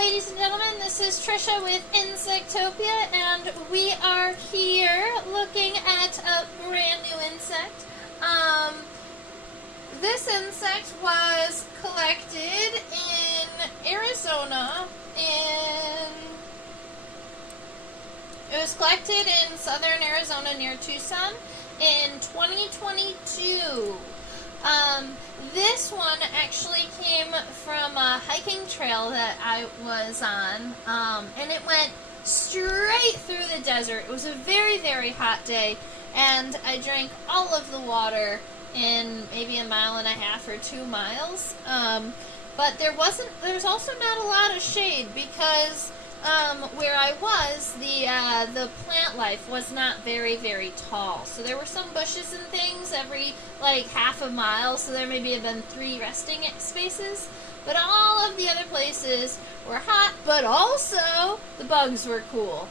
ladies and gentlemen, this is Trisha with Insectopia, and we are here looking at a brand new insect. This insect was collected in Arizona. It was collected in southern Arizona near Tucson in 2022. This one actually came from a hiking trail that I was on, and it went straight through the desert. It was a very, very hot day, and I drank all of the water in maybe 1.5 miles or 2 miles. But there's also not a lot of shade because where I was, the plant life was not very, very tall. So there were some bushes and things every like 1/2 mile, so there maybe have been 3 resting spaces. But all of the other places were hot, but also the bugs were cool.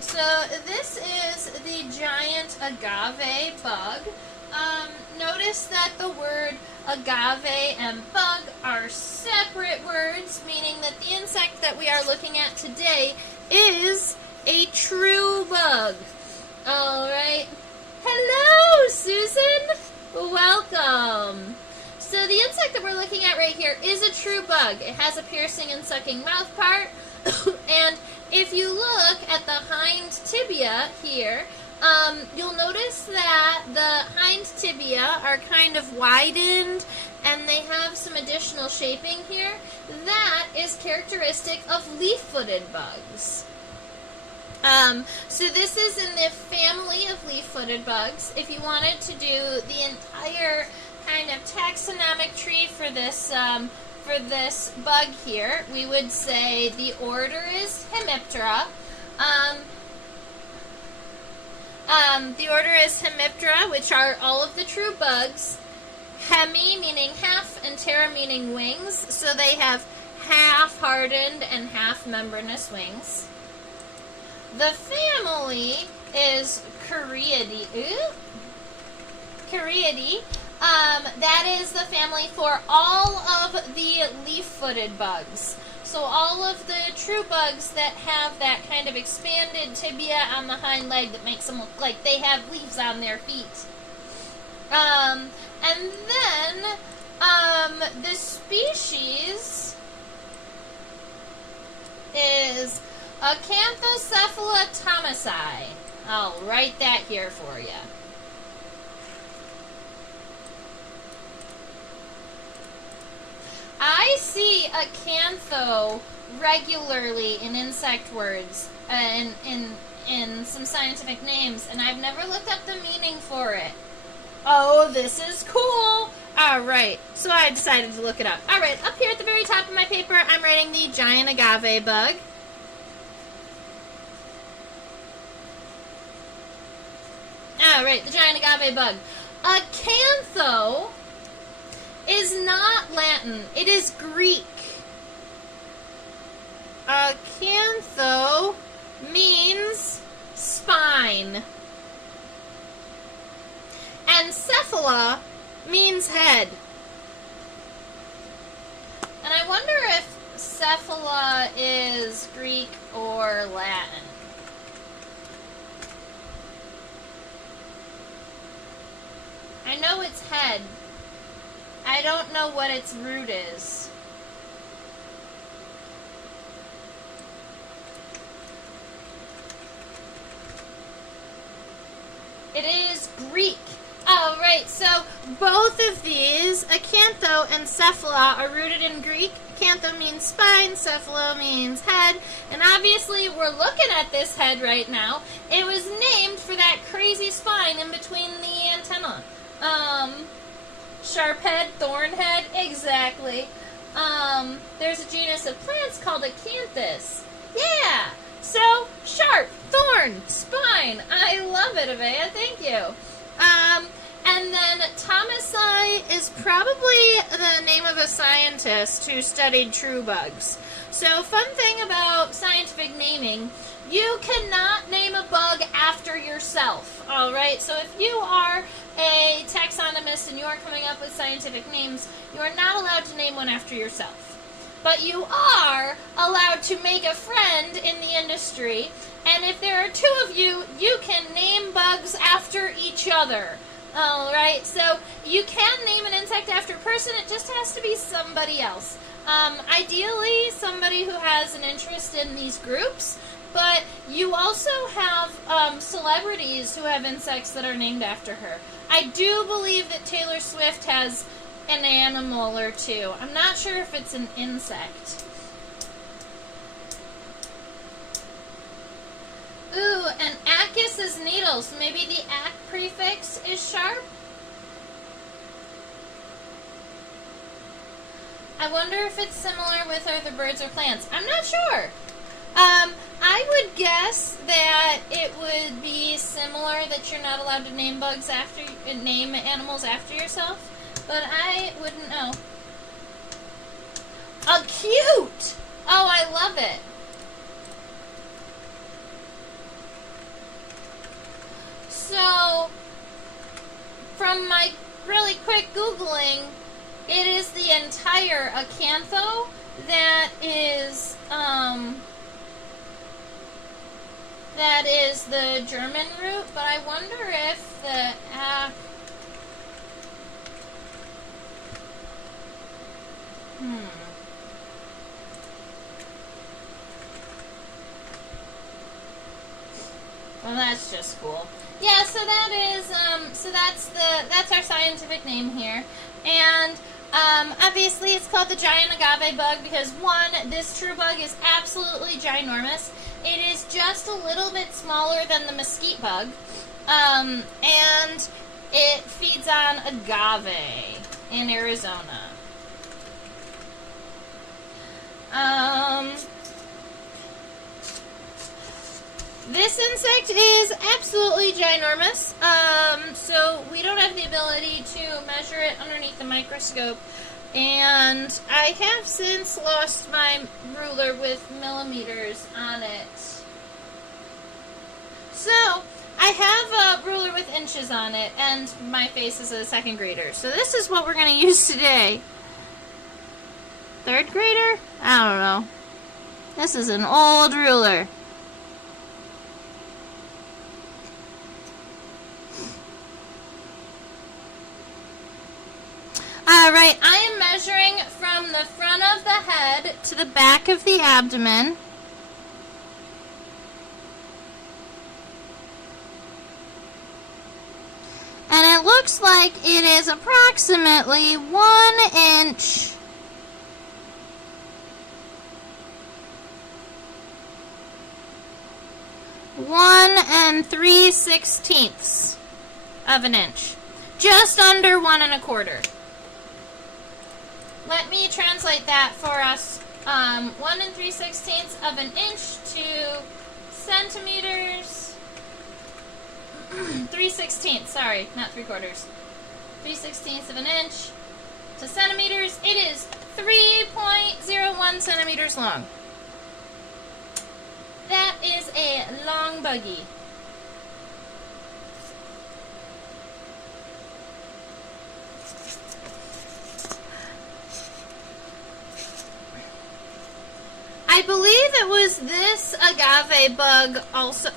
So this is the giant agave bug. Notice that the word agave and bug are separate words, meaning that the insect that we are looking at today is a true bug. Alright. Hello, Susan! Welcome! So the insect that we're looking at right here is a true bug. It has a piercing and sucking mouth part, and if you look at the hind tibia here, you'll notice that the hind tibia are kind of widened and they have some additional shaping here. That is characteristic of leaf-footed bugs. So this is in the family of leaf-footed bugs. If you wanted to do the entire kind of taxonomic tree for this bug here, we would say the order is Hemiptera. The order is Hemiptera, which are all of the true bugs. Hemi meaning half, and ptera meaning wings. So they have half hardened and half membranous wings. The family is Cariidae. That is the family for all of the leaf-footed bugs. So all of the true bugs that have that kind of expanded tibia on the hind leg that makes them look like they have leaves on their feet. And then the species is Acanthocephala thomasi. I'll write that here for you. I see acantho regularly in insect words, in some scientific names, and I've never looked up the meaning for it. Oh, this is cool! Alright, so I decided to look it up. Alright, up here at the very top of my paper, I'm writing the giant agave bug. Alright, the giant agave bug. Acantho is not Latin. It is Greek. Acantho means spine. And cephala means head. And I wonder if cephala is Greek or Latin. I know it's head. I don't know what its root is. It is Greek. Alright, so both of these, acantho and cephala, are rooted in Greek. Acantho means spine, cephala means head, and obviously we're looking at this head right now. It was named for that crazy spine in between the antenna. Sharp head, thorn head, exactly. There's a genus of plants called acanthus. Yeah! So, sharp, thorn, spine. I love it, Avea. Thank you. And then thomasi is probably the name of a scientist who studied true bugs. So, fun thing about scientific naming, you cannot name a bug after yourself, alright? So if you are a taxonomist and you are coming up with scientific names, you are not allowed to name one after yourself. but you are allowed to make a friend in the industry. And if there are two of you, you can name bugs after each other. All right, so you can name an insect after a person. It just has to be somebody else. Ideally, somebody who has an interest in these groups. But you also have celebrities who have insects that are named after her. I do believe that Taylor Swift has an animal or two. I'm not sure if it's an insect. Ooh, and Acus is needles. Maybe the ac prefix is sharp? I wonder if it's similar with other birds or plants. I'm not sure. I would guess that it would be similar, that you're not allowed to name name animals after yourself, but I wouldn't know. Cute! Oh, I love it. So, from my really quick Googling, it is the entire acantho that is the German root, but I wonder if the well, that's just cool. Yeah, so that is that's our scientific name here, and obviously it's called the giant agave bug because one, this true bug is absolutely ginormous. It is just a little bit smaller than the mesquite bug, and it feeds on agave in Arizona. This insect is absolutely ginormous, so we don't have the ability to measure it underneath the microscope, and I have since lost my ruler with millimeters on it. So, I have a ruler with inches on it, and my face is a second grader, so this is what we're going to use today. Third grader? I don't know. This is an old ruler. Alright, I am measuring from the front of the head to the back of the abdomen. And it looks like it is approximately 1 inch. One and 3/16 of an inch. Just under 1 1/4. Let me translate that for us. 1 3/16 of an inch to centimeters. 3/16, sorry, not 3/4. 3/16 of an inch to centimeters. It is 3.01 centimeters long. That is a long buggy. I believe it was this agave bug also.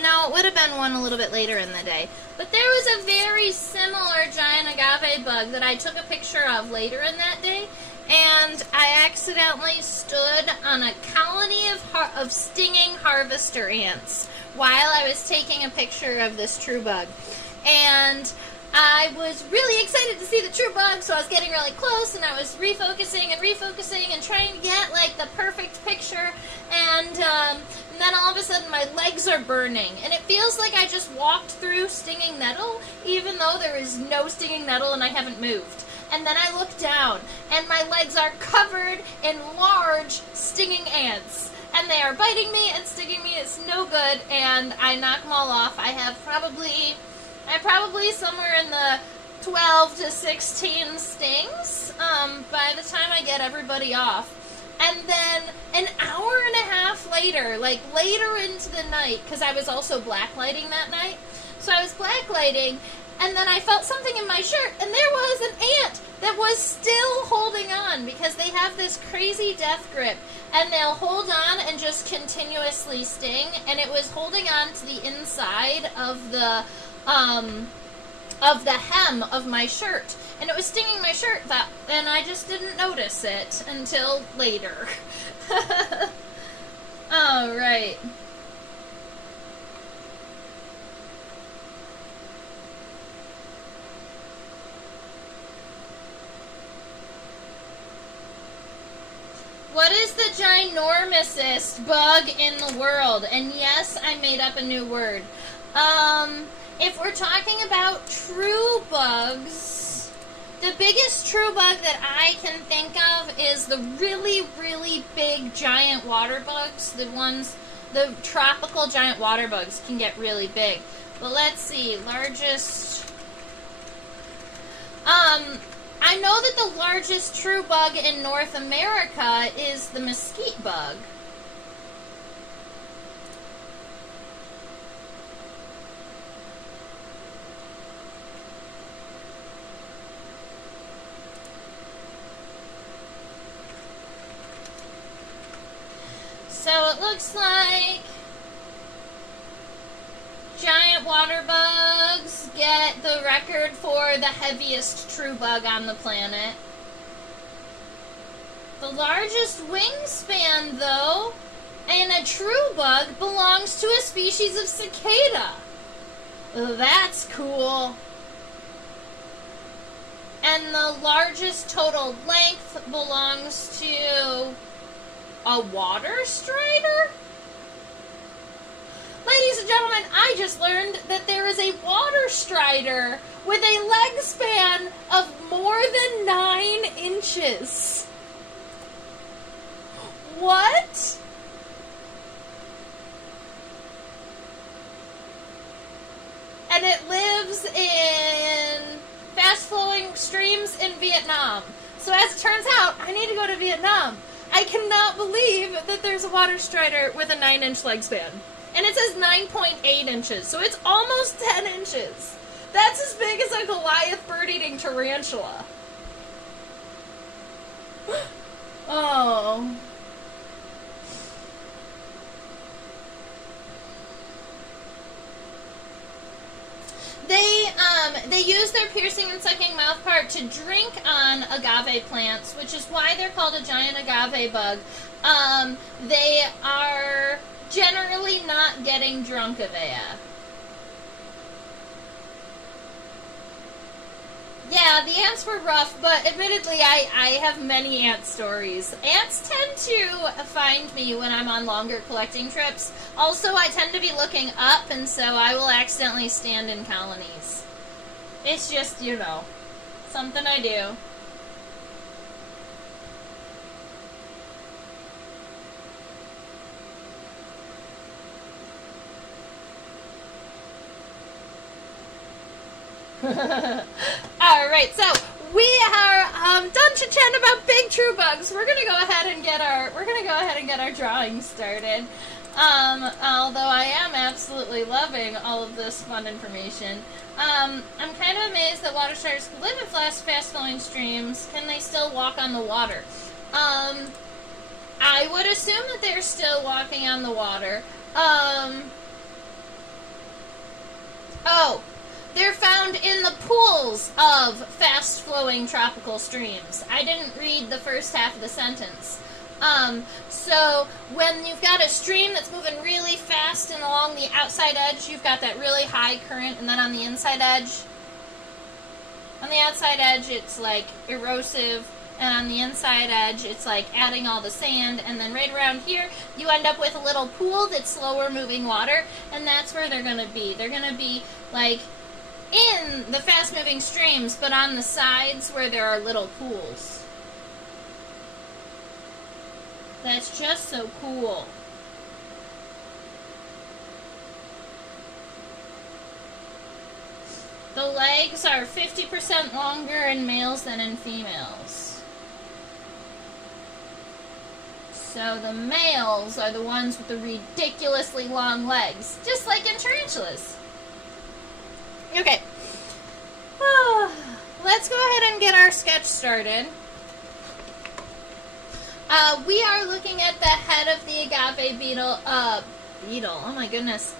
No, it would have been one a little bit later in the day. But there was a very similar giant agave bug that I took a picture of later in that day. And I accidentally stood on a colony of stinging harvester ants while I was taking a picture of this true bug. And I was really excited to see the true bug, so I was getting really close, and I was refocusing and trying to get, like, the perfect picture, and then all of a sudden my legs are burning, and it feels like I just walked through stinging nettle, even though there is no stinging nettle and I haven't moved. And then I look down, and my legs are covered in large stinging ants. And they are biting me and stinging me. It's no good, and I knock them all off. I'm probably somewhere in the 12 to 16 stings by the time I get everybody off. And then an hour and a half later, like later into the night, because I was also blacklighting that night, so I was blacklighting, and then I felt something in my shirt, and there was an ant that was still holding on. fun because they have this crazy death grip and they'll hold on and just continuously sting, and it was holding on to the inside of the hem of my shirt, and it was stinging my shirt, and I just didn't notice it until later. All right. What is the ginormousest bug in the world? And yes, I made up a new word. If we're talking about true bugs, the biggest true bug that I can think of is the really, really big giant water bugs. The tropical giant water bugs can get really big. But let's see, largest... I know that the largest true bug in North America is the mesquite bug. So it looks like giant water bugs get the record for the heaviest true bug on the planet. The largest wingspan, though, in a true bug belongs to a species of cicada. That's cool. And the largest total length belongs to a water strider? Ladies and gentlemen, I just learned that there is a water strider with a leg span of more than 9 inches. What? And it lives in fast-flowing streams in Vietnam. So as it turns out, I need to go to Vietnam. I cannot believe that there's a water strider with a 9-inch leg span. And it says 9.8 inches, so it's almost 10 inches. That's as big as a Goliath bird-eating tarantula. Oh. They use their piercing and sucking mouth part to drink on agave plants, which is why they're called a giant agave bug. They are generally not getting drunk of it. Yeah, the ants were rough, but admittedly I have many ant stories. Ants tend to find me when I'm on longer collecting trips. Also, I tend to be looking up, and so I will accidentally stand in colonies. It's just, you know, something I do. Alright, so we are done chit-chatting about big true bugs. We're gonna go ahead and get our drawing started. Although I am absolutely loving all of this fun information. I'm kind of amazed that water striders can live in fast-flowing streams. Can they still walk on the water? I would assume that they're still walking on the water. Oh, they're found in the pools of fast-flowing tropical streams. I didn't read the first half of the sentence. So when you've got a stream that's moving really fast and along the outside edge, you've got that really high current, and then on the inside edge, it's like erosive, and on the inside edge, it's like adding all the sand, and then right around here, you end up with a little pool that's slower moving water, and that's where they're gonna be. They're gonna be like in the fast-moving streams, but on the sides where there are little pools. That's just so cool. The legs are 50% longer in males than in females. So the males are the ones with the ridiculously long legs, just like in tarantulas. Okay. Let's go ahead and get our sketch started. We are looking at the head of the agave beetle, oh my goodness.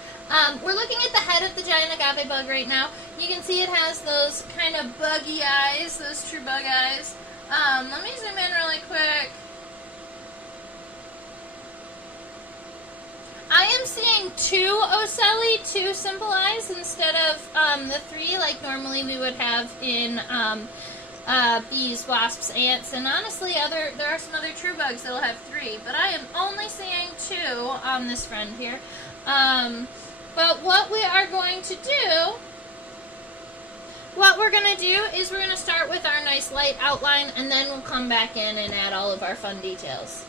We're looking at the head of the giant agave bug right now. You can see it has those kind of buggy eyes, those true bug eyes. Let me zoom in really quick. I am seeing 2 ocelli, 2 simple eyes, instead of the 3 like normally we would have in bees, wasps, ants, and honestly there are some other true bugs that will have 3, but I am only seeing 2 on this friend here. But what we are going to do, what we're going to do is we're going to start with our nice light outline, and then we'll come back in and add all of our fun details.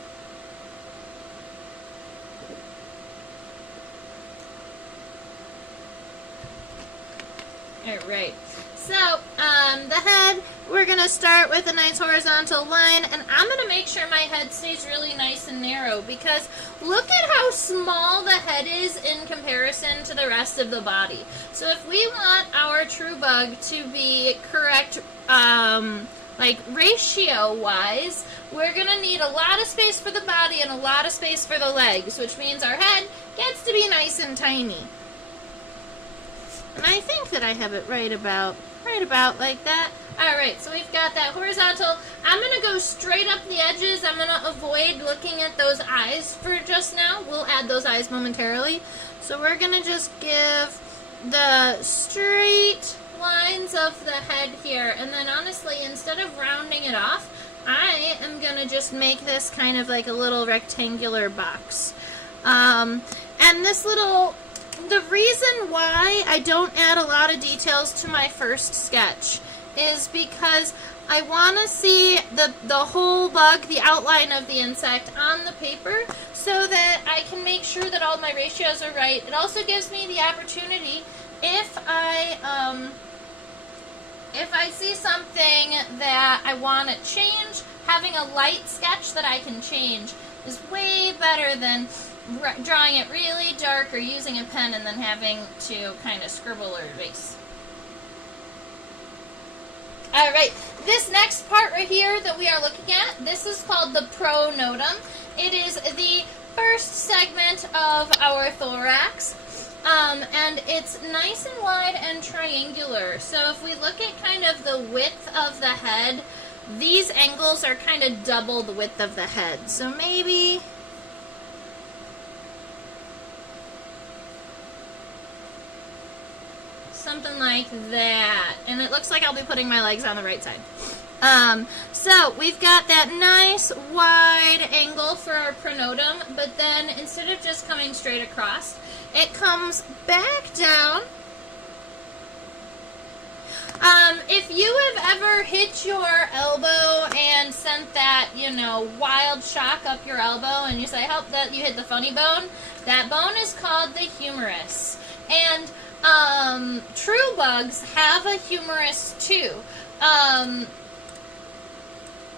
Alright, so the head, we're going to start with a nice horizontal line, and I'm going to make sure my head stays really nice and narrow, because look at how small the head is in comparison to the rest of the body. So if we want our true bug to be correct, like ratio-wise, we're going to need a lot of space for the body and a lot of space for the legs, which means our head gets to be nice and tiny. And I think that I have it right about like that. Alright, so we've got that horizontal. I'm going to go straight up the edges. I'm going to avoid looking at those eyes for just now. We'll add those eyes momentarily. So we're going to just give the straight lines of the head here. And then honestly, instead of rounding it off, I am going to just make this kind of like a little rectangular box. And this little... The reason why I don't add a lot of details to my first sketch is because I want to see the whole bug, the outline of the insect on the paper, so that I can make sure that all my ratios are right. It also gives me the opportunity, if I see something that I want to change, having a light sketch that I can change is way better than drawing it really dark or using a pen and then having to kind of scribble or erase. Alright, this next part right here that we are looking at, this is called the pronotum. It is the first segment of our thorax, and it's nice and wide and triangular. So if we look at kind of the width of the head, these angles are kind of double the width of the head. So maybe... something like that. And it looks like I'll be putting my legs on the right side. So we've got that nice wide angle for our pronotum, but then instead of just coming straight across, it comes back down. If you have ever hit your elbow and sent that, wild shock up your elbow and you say, help, that you hit the funny bone, that bone is called the humerus. And true bugs have a humerus too.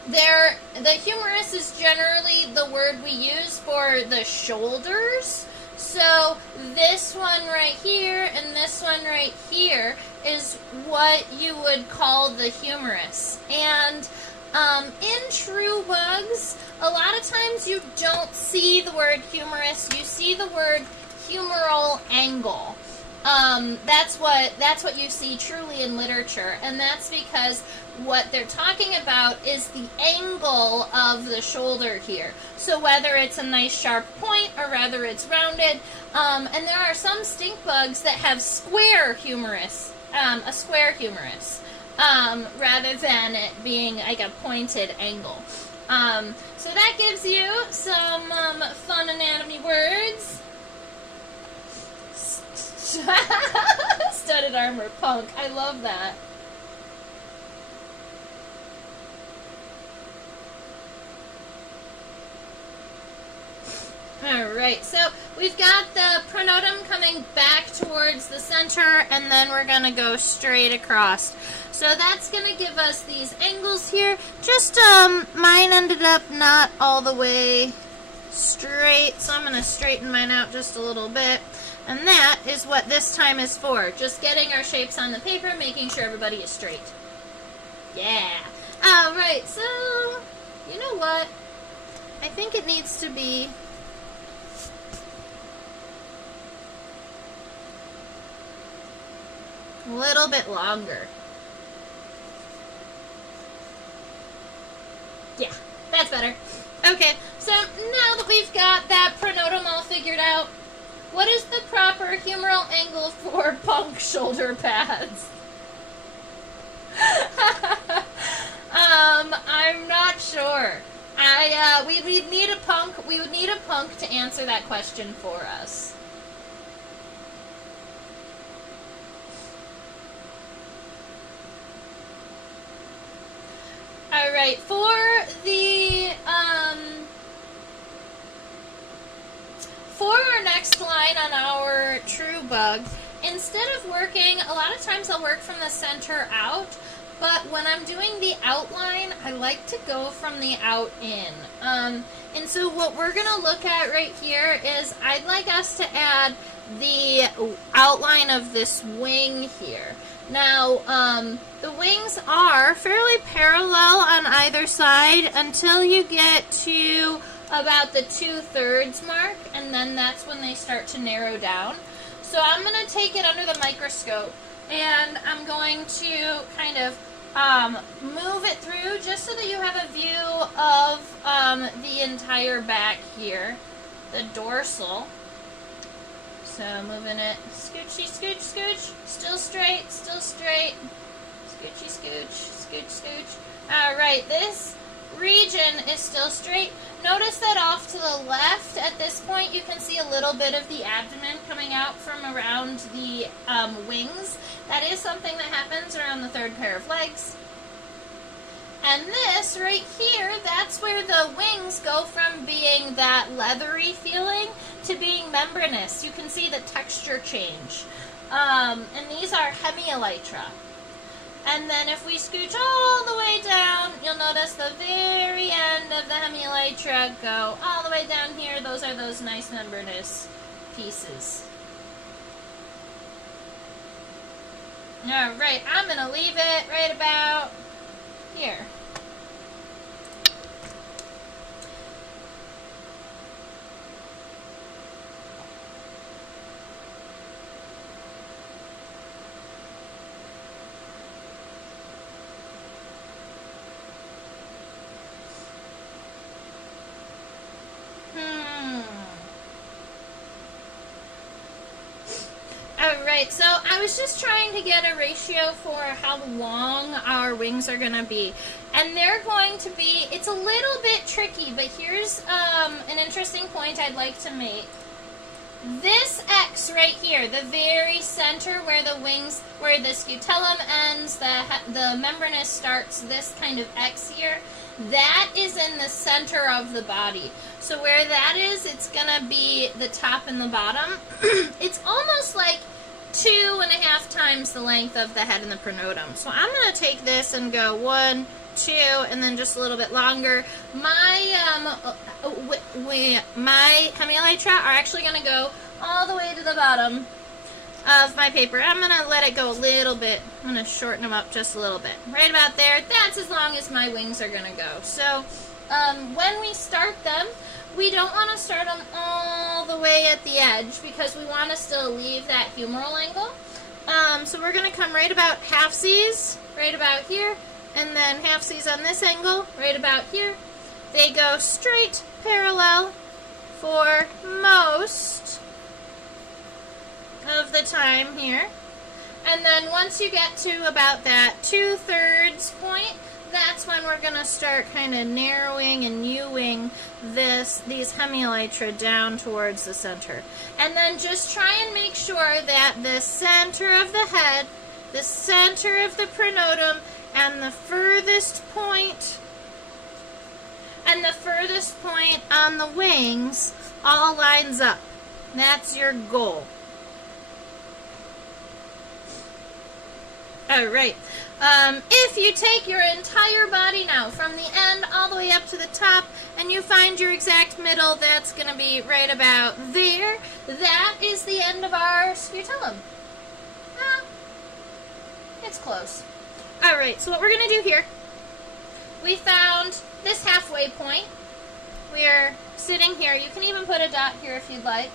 The humerus is generally the word we use for the shoulders. So this one right here and this one right here is what you would call the humerus. And in true bugs, a lot of times you don't see the word humerus, you see the word humeral angle. That's what you see truly in literature, and that's because what they're talking about is the angle of the shoulder here. So whether it's a nice sharp point or whether it's rounded, and there are some stink bugs that have square humerus, a square humerus, rather than it being like a pointed angle. So that gives you some fun anatomy words. Studded armor punk. I love that. Alright, so we've got the pronotum coming back towards the center, and then we're going to go straight across. So that's going to give us these angles here. Just, mine ended up not all the way straight, so I'm going to straighten mine out just a little bit. And that is what this time is for. Just getting our shapes on the paper, making sure everybody is straight. Yeah. Alright, so, you know what? I think it needs to be a little bit longer. Yeah, that's better. Okay, so now that we've got that pronotum all figured out, what is the proper humeral angle for punk shoulder pads? I'm not sure. We would need a punk. We would need a punk to answer that question for us. All right, for our next line on our true bug, instead of working, a lot of times I'll work from the center out, but when I'm doing the outline, I like to go from the out in. And so what we're going to look at right here is I'd like us to add the outline of this wing here. Now, the wings are fairly parallel on either side until you get to about the 2/3 mark, and then that's when they start to narrow down. So I'm going to take it under the microscope, and I'm going to kind of move it through just so that you have a view of the entire back here, the dorsal. So moving it, scoochy, scooch, scooch, still straight, scoochy, scooch, scooch, scooch. All right, this region is still straight. Notice that off to the left at this point you can see a little bit of the abdomen coming out from around the wings. That is something that happens around the 3rd pair of legs. And this right here, that's where the wings go from being that leathery feeling to being membranous. You can see the texture change. And these are hemielytra. And then if we scooch all the way down, you'll notice the very end of the hemielytra go all the way down here. Those are those nice membranous pieces. All right, I'm going to leave it right about here. Alright, so I was just trying to get a ratio for how long our wings are going to be. And they're going to be, it's a little bit tricky, but here's an interesting point I'd like to make. This X right here, the very center where the wings, where the scutellum ends, the membranous starts, this kind of X here, that is in the center of the body. So where that is, it's going to be the top and the bottom. It's almost like 2.5 times the length of the head and the pronotum. So I'm going to take this and go 1, 2, and then just a little bit longer. My hemielytra are actually going to go all the way to the bottom of my paper. I'm going to let it go a little bit. I'm going to shorten them up just a little bit. Right about there. That's as long as my wings are going to go. So when we start them, we don't want to start them all the way at the edge because we want to still leave that humeral angle. So we're going to come right about halfsies, right about here, and then halfsies on this angle, right about here. They go straight parallel for most of the time here. And then once you get to about that 2/3 point, that's when we're going to start kind of narrowing and U-ing these hemielytra down towards the center. And then just try and make sure that the center of the head, the center of the pronotum, and the furthest point on the wings all lines up. That's your goal. Alright, if you take your entire body now from the end all the way up to the top and you find your exact middle, that's going to be right about there. That is the end of our scutellum. It's close. Alright, so what we're going to do here, we found this halfway point. we're sitting here. You can even put a dot here if you'd like.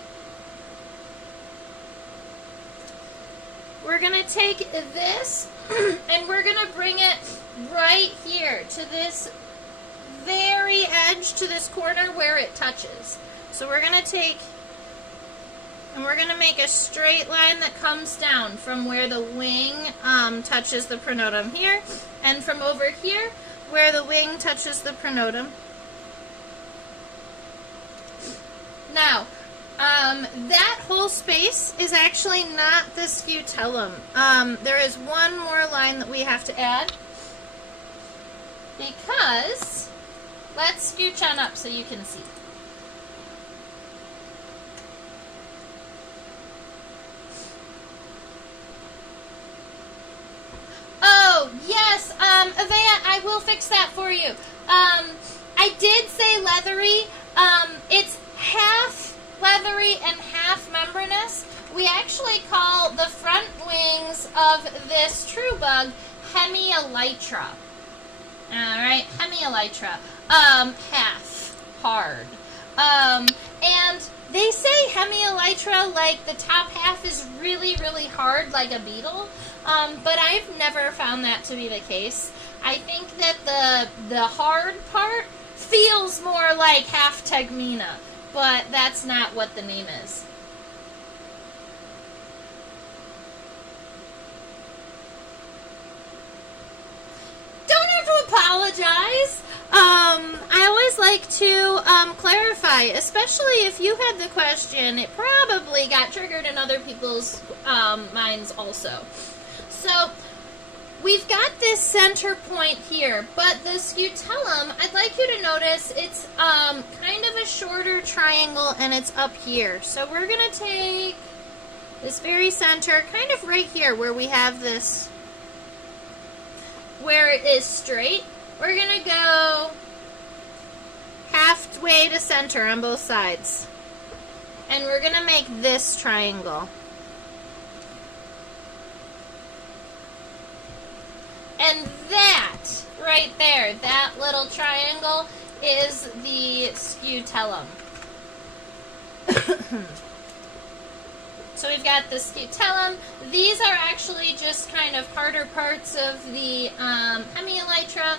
We're going to take this and we're going to bring it right here to this very edge, to this corner where it touches. So we're going to take, and we're going to make a straight line that comes down from where the wing touches the pronotum here, and from over here where the wing touches the pronotum. Now, that whole space is actually not the scutellum. There is one more line that we have to add, because, let's scooch on up so you can see. Oh, yes, Avea, I will fix that for you. I did say leathery. It's half leathery and half membranous. We actually call the front wings of this true bug hemielytra. Alright, hemielytra. Half hard. And they say hemielytra, like the top half is really, really hard, like a beetle. But I've never found that to be the case. I think that the hard part feels more like half tegmina, but that's not what the name is. Don't have to apologize. I always like to clarify, especially if you had the question. It probably got triggered in other people's minds also. So, we've got this center point here, but the scutellum, I'd like you to notice it's kind of a shorter triangle and it's up here. So we're going to take this very center, kind of right here where we have this, where it is straight. We're going to go halfway to center on both sides. And we're going to make this triangle. And that, right there, that little triangle, is the scutellum. So we've got the scutellum. These are actually just kind of harder parts of the hemielytra.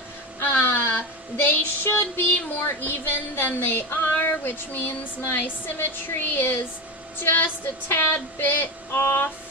They should be more even than they are, which means my symmetry is just a tad bit off.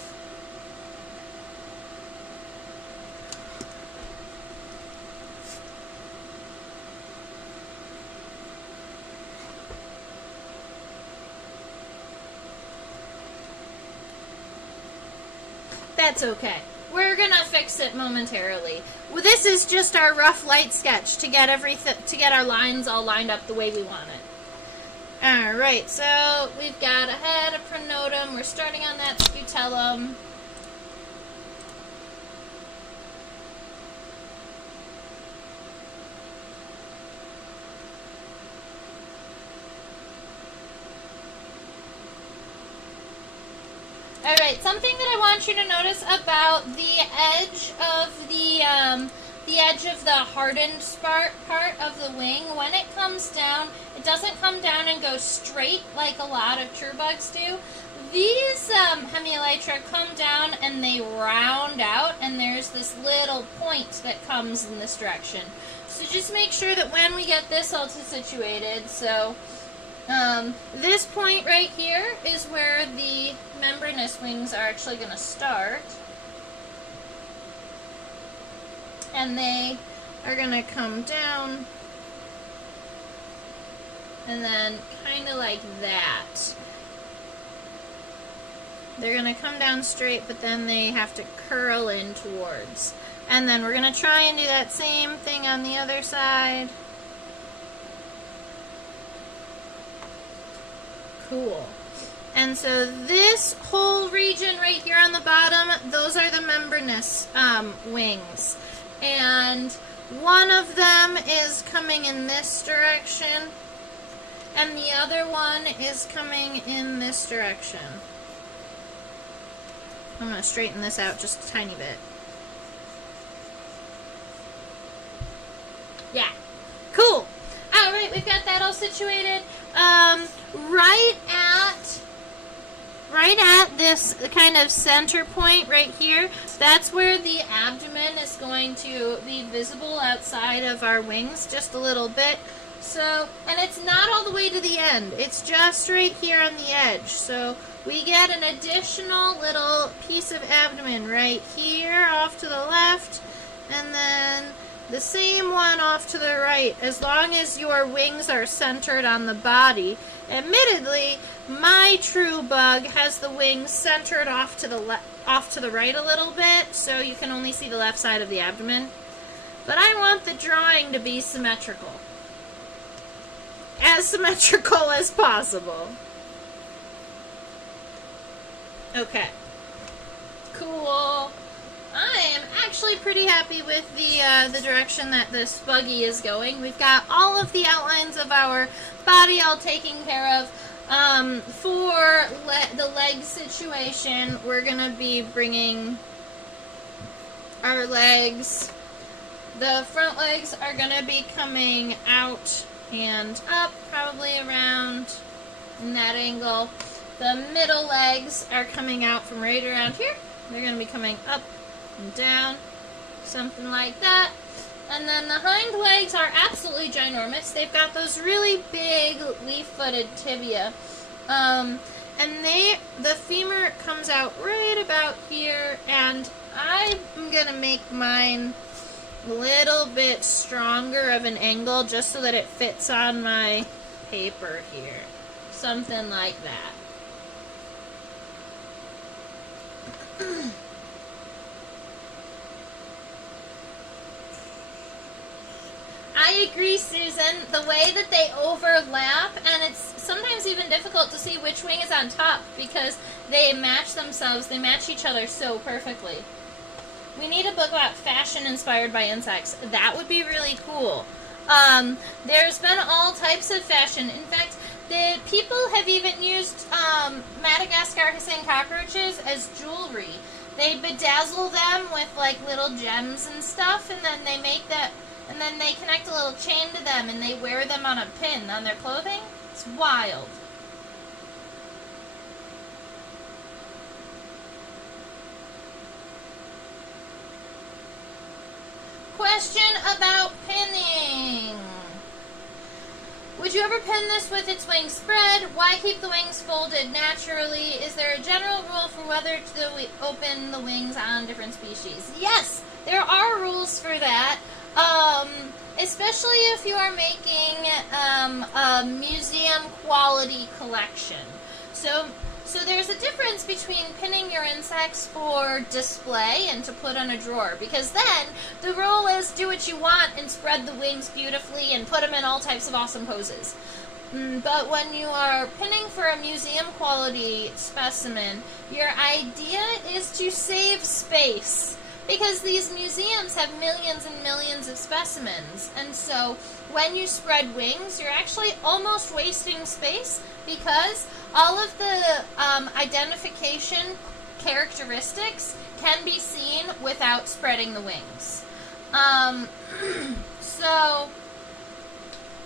That's okay. We're gonna fix it momentarily. Well, this is just our rough light sketch to get everything, to get our lines all lined up the way we want it. All right, so we've got a head, a pronotum. We're starting on that scutellum. All right, something that I want you to notice about the edge of the hardened part of the wing, when it comes down, it doesn't come down and go straight like a lot of true bugs do. These hemielytra come down and they round out, and there's this little point that comes in this direction. So just make sure that when we get this all situated, so this point right here is where the membranous wings are actually going to start. And they are going to come down and then kind of like that. They're going to come down straight, but then they have to curl in towards. And then we're going to try and do that same thing on the other side. Cool. And so this whole region right here on the bottom, those are the membranous wings. And one of them is coming in this direction, and the other one is coming in this direction. I'm going to straighten this out just a tiny bit. Yeah. Cool. All right, we've got that all situated? Right at this kind of center point right here, that's where the abdomen is going to be visible outside of our wings just a little bit. So, and it's not all the way to the end. It's just right here on the edge. So we get an additional little piece of abdomen right here off to the left, and then the same one off to the right, as long as your wings are centered on the body. Admittedly, my true bug has the wings centered off to the right a little bit, so you can only see the left side of the abdomen. But I want the drawing to be symmetrical. As symmetrical as possible. Okay. Cool. I am actually pretty happy with the direction that this buggy is going. We've got all of the outlines of our body all taken care of. For the leg situation, we're going to be bringing our legs. The front legs are going to be coming out and up, probably around in that angle. The middle legs are coming out from right around here. They're going to be coming up and down, something like that. And then the hind legs are absolutely ginormous. They've got those really big leaf-footed tibia. And the femur comes out right about here, and I'm going to make mine a little bit stronger of an angle just so that it fits on my paper here. Something like that. I agree, Susan. The way that they overlap, and it's sometimes even difficult to see which wing is on top because they match themselves, they match each other so perfectly. We need a book about fashion inspired by insects. That would be really cool. There's been all types of fashion. In fact, the people have even used Madagascar hissing cockroaches as jewelry. They bedazzle them with like little gems and stuff, and then they make that, and then they connect a little chain to them, and they wear them on a pin on their clothing. It's wild. Question about pinning. Would you ever pin this with its wings spread? Why keep the wings folded naturally? Is there a general rule for whether to open the wings on different species? Yes, there are rules for that. Especially if you are making a museum quality collection. So there's a difference between pinning your insects for display and to put on a drawer, because then the rule is do what you want and spread the wings beautifully and put them in all types of awesome poses. But when you are pinning for a museum quality specimen, your idea is to save space, because these museums have millions and millions of specimens, and so when you spread wings, you're actually almost wasting space, because all of the identification characteristics can be seen without spreading the wings. So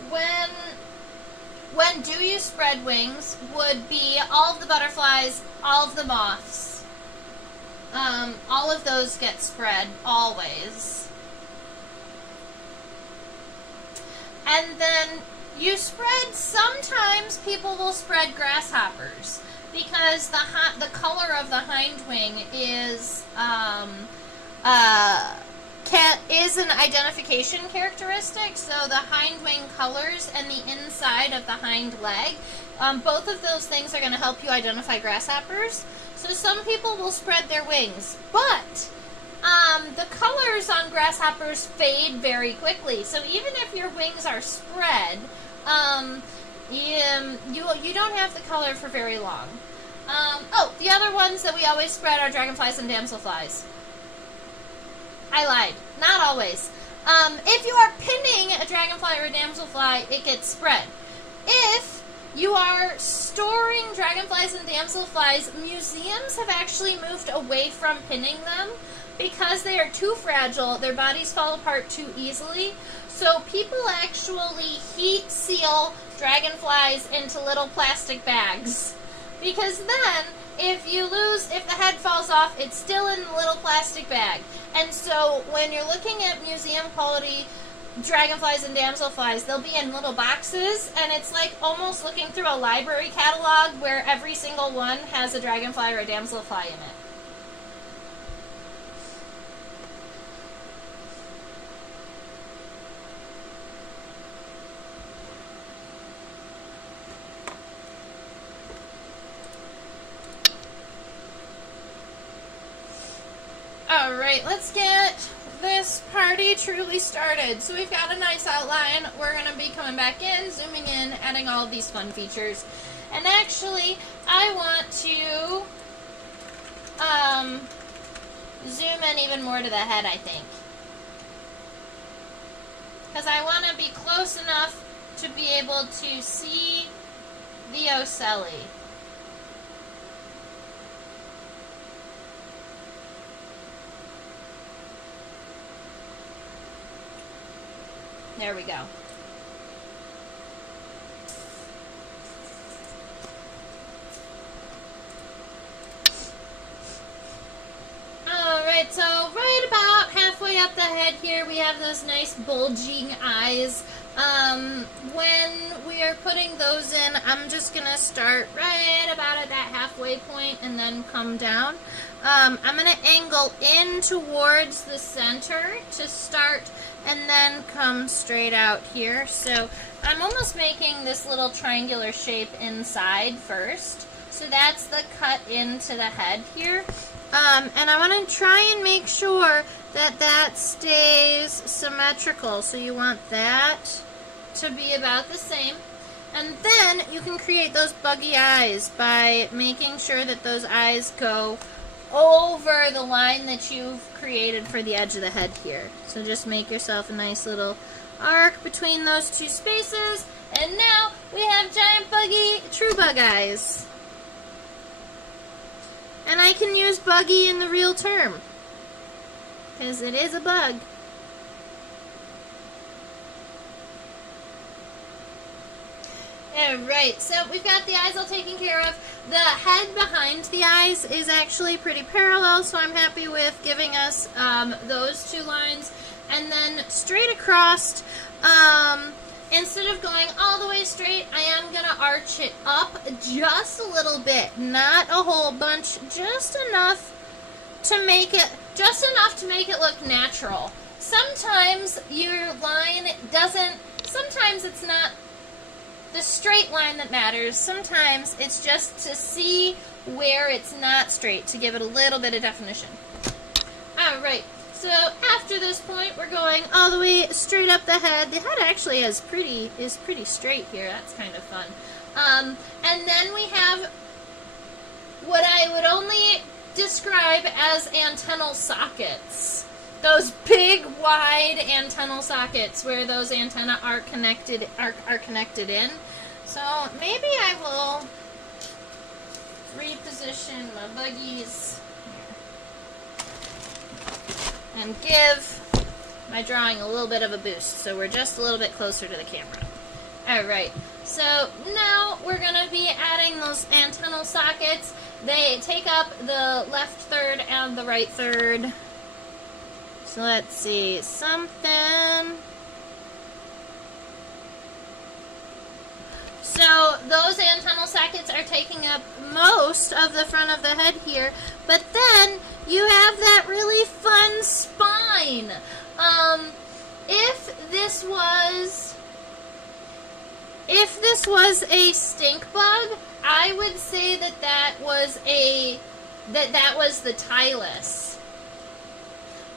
when do you spread wings would be all of the butterflies, all of the moths. All of those get spread always. And then you spread, sometimes people will spread grasshoppers because the color of the hind wing is an identification characteristic. So the hind wing colors and the inside of the hind leg, both of those things are going to help you identify grasshoppers. So some people will spread their wings, but the colors on grasshoppers fade very quickly. So even if your wings are spread, you don't have the color for very long. The other ones that we always spread are dragonflies and damselflies. I lied. Not always. If you are pinning a dragonfly or a damselfly, it gets spread. If you are storing dragonflies and damselflies, museums have actually moved away from pinning them because they are too fragile. Their bodies fall apart too easily. So people actually heat seal dragonflies into little plastic bags. Because then, if the head falls off, it's still in the little plastic bag. And so, when you're looking at museum quality dragonflies and damselflies, they'll be in little boxes, and it's like almost looking through a library catalog where every single one has a dragonfly or a damselfly in it. Alright, let's get this party truly started. So we've got a nice outline. We're going to be coming back in, zooming in, adding all of these fun features. And actually, I want to zoom in even more to the head, I think. Because I want to be close enough to be able to see the ocelli. There we go. Alright, so right about halfway up the head here, we have those nice bulging eyes. When we are putting those in, I'm just going to start right about at that halfway point and then come down. I'm going to angle in towards the center to start and then come straight out here. So I'm almost making this little triangular shape inside first. So that's the cut into the head here. And I want to try and make sure that that stays symmetrical. So you want that to be about the same. And then you can create those buggy eyes by making sure that those eyes go over the line that you've created for the edge of the head here. So just make yourself a nice little arc between those two spaces. And now we have giant buggy true bug eyes. And I can use buggy in the real term, because it is a bug. Alright, so we've got the eyes all taken care of. The head behind the eyes is actually pretty parallel, so I'm happy with giving us those two lines. And then straight across, instead of going all the way straight, I am going to arch it up just a little bit. Not a whole bunch, just enough to make it look natural. Sometimes your line doesn't, sometimes it's not the straight line that matters. Sometimes it's just to see where it's not straight, to give it a little bit of definition. Alright, so after this point, we're going all the way straight up the head. The head actually is pretty straight here. That's kind of fun. And then we have what I would only describe as antennal sockets. Those big, wide antennal sockets where those antennae are connected in. So maybe I will reposition my buggies here and give my drawing a little bit of a boost, so we're just a little bit closer to the camera. Alright, so now we're going to be adding those antennal sockets. They take up the left third and the right third. So let's see, something. So those antennal sockets are taking up most of the front of the head here, but then you have that really fun spine. If this was a stink bug, I would say that was the Tylus.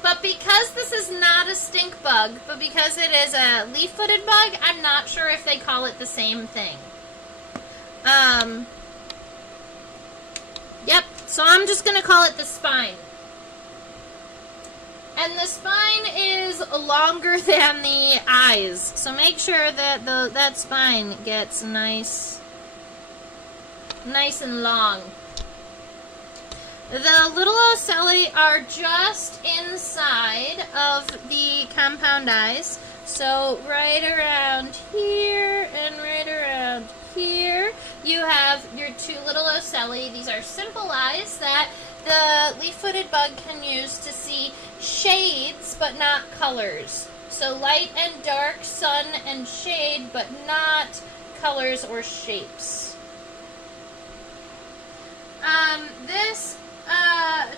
But because this is not a stink bug, but because it is a leaf-footed bug, I'm not sure if they call it the same thing. Yep, so I'm just going to call it the spine. And the spine is longer than the eyes, so make sure that that spine gets nice and long. The little ocelli are just inside of the compound eyes, so right around here and right around ocelli. These are simple eyes that the leaf-footed bug can use to see shades, but not colors. So light and dark, sun and shade, but not colors or shapes. This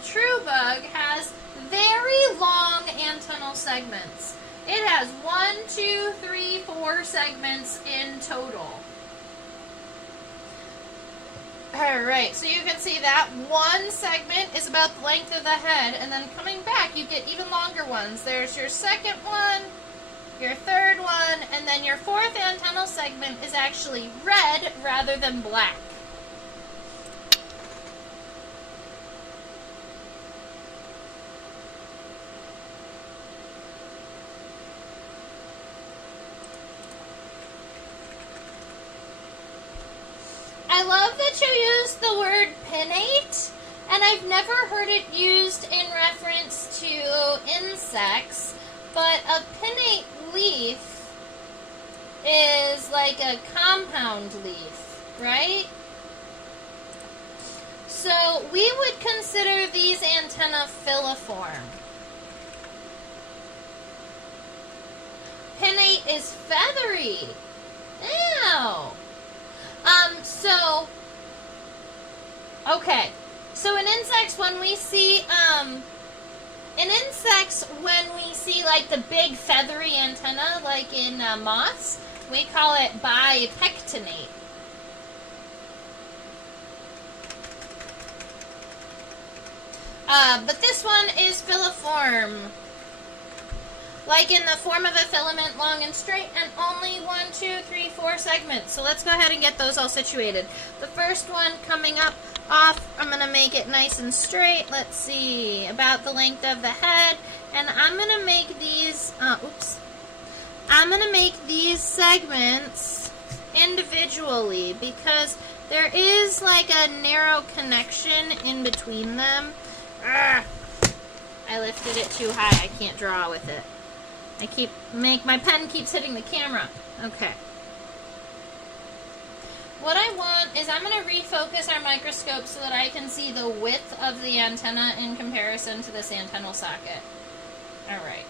true bug has very long antennal segments. It has 1, 2, 3, 4 segments in total. Alright, so you can see that one segment is about the length of the head, and then coming back you get even longer ones. There's your second one, your third one, and then your fourth antennal segment is actually red rather than black. I love that you use the word pinnate, and I've never heard it used in reference to insects, but a pinnate leaf is like a compound leaf, right? So we would consider these antennae filiform. Pinnate is feathery. Ew. Okay. So in insects, when we see, like the big feathery antenna, like in moths, we call it bipectinate. But this one is filiform. Like in the form of a filament, long and straight, and only 1, 2, 3, 4 segments. So let's go ahead and get those all situated. The first one coming up off, I'm going to make it nice and straight. Let's see, about the length of the head. And I'm going to make these, I'm going to make these segments individually because there is like a narrow connection in between them. Ugh. I lifted it too high. I can't draw with it. My pen keeps hitting the camera. Okay. What I want is I'm going to refocus our microscope so that I can see the width of the antenna in comparison to this antennal socket. Alright.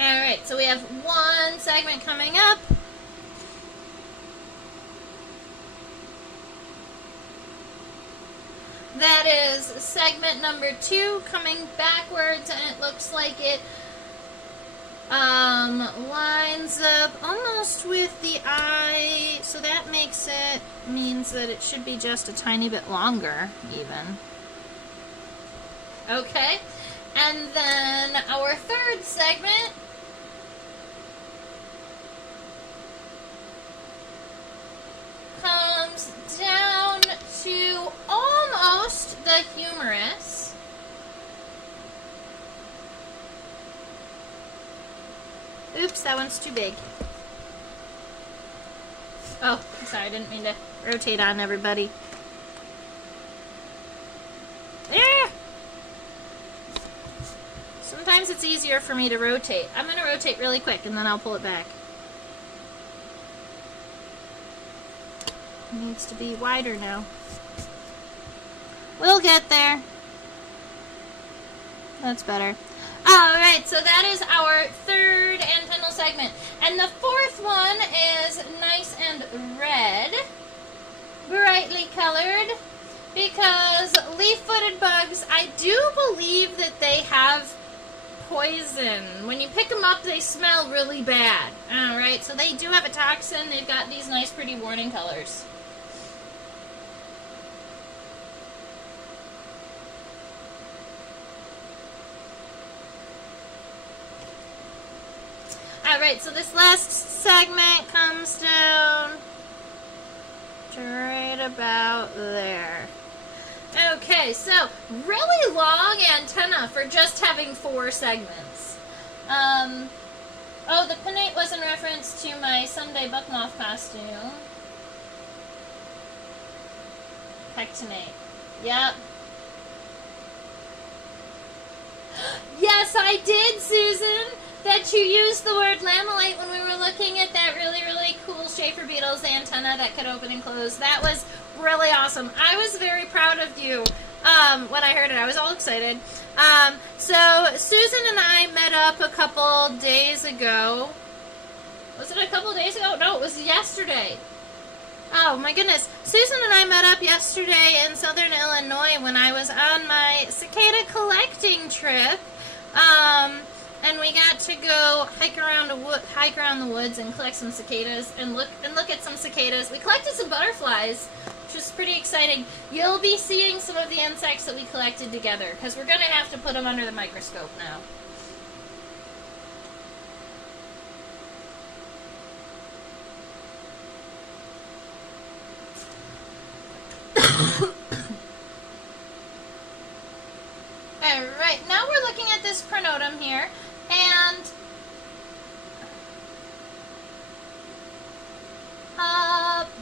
Alright, so we have one segment coming up. That is segment number 2 coming backwards, and it looks like it lines up almost with the eye, so that means that it should be just a tiny bit longer, even. Okay, and then our third segment comes down to almost the humerus. Oops, that one's too big. Oh, sorry, I didn't mean to rotate on everybody. There! Sometimes it's easier for me to rotate. I'm going to rotate really quick and then I'll pull it back. It needs to be wider now. We'll get there. That's better. Alright, so that is our third antennal segment. And the fourth one is nice and red, brightly colored, because leaf-footed bugs, I do believe that they have poison. When you pick them up, they smell really bad. Alright, so they do have a toxin. They've got these nice, pretty warning colors. Alright, so this last segment comes down to right about there. Okay, so really long antenna for just having 4 segments. Oh, the pinnate was in reference to my Sunday buck moth costume. Pectinate. Yep. Yes, I did, Susan! that you used the word lamellate when we were looking at that really, really cool Schaefer beetle's antenna that could open and close. That was really awesome. I was very proud of you when I heard it. I was all excited. So Susan and I met up a couple days ago. Was it a couple days ago? No, it was yesterday. Oh my goodness. Susan and I met up yesterday in Southern Illinois when I was on my cicada collecting trip. And we got to go hike around the woods and collect some cicadas and look at some cicadas. We collected some butterflies, which was pretty exciting. You'll be seeing some of the insects that we collected together because we're going to have to put them under the microscope now. Alright, now we're looking at this pronotum here, and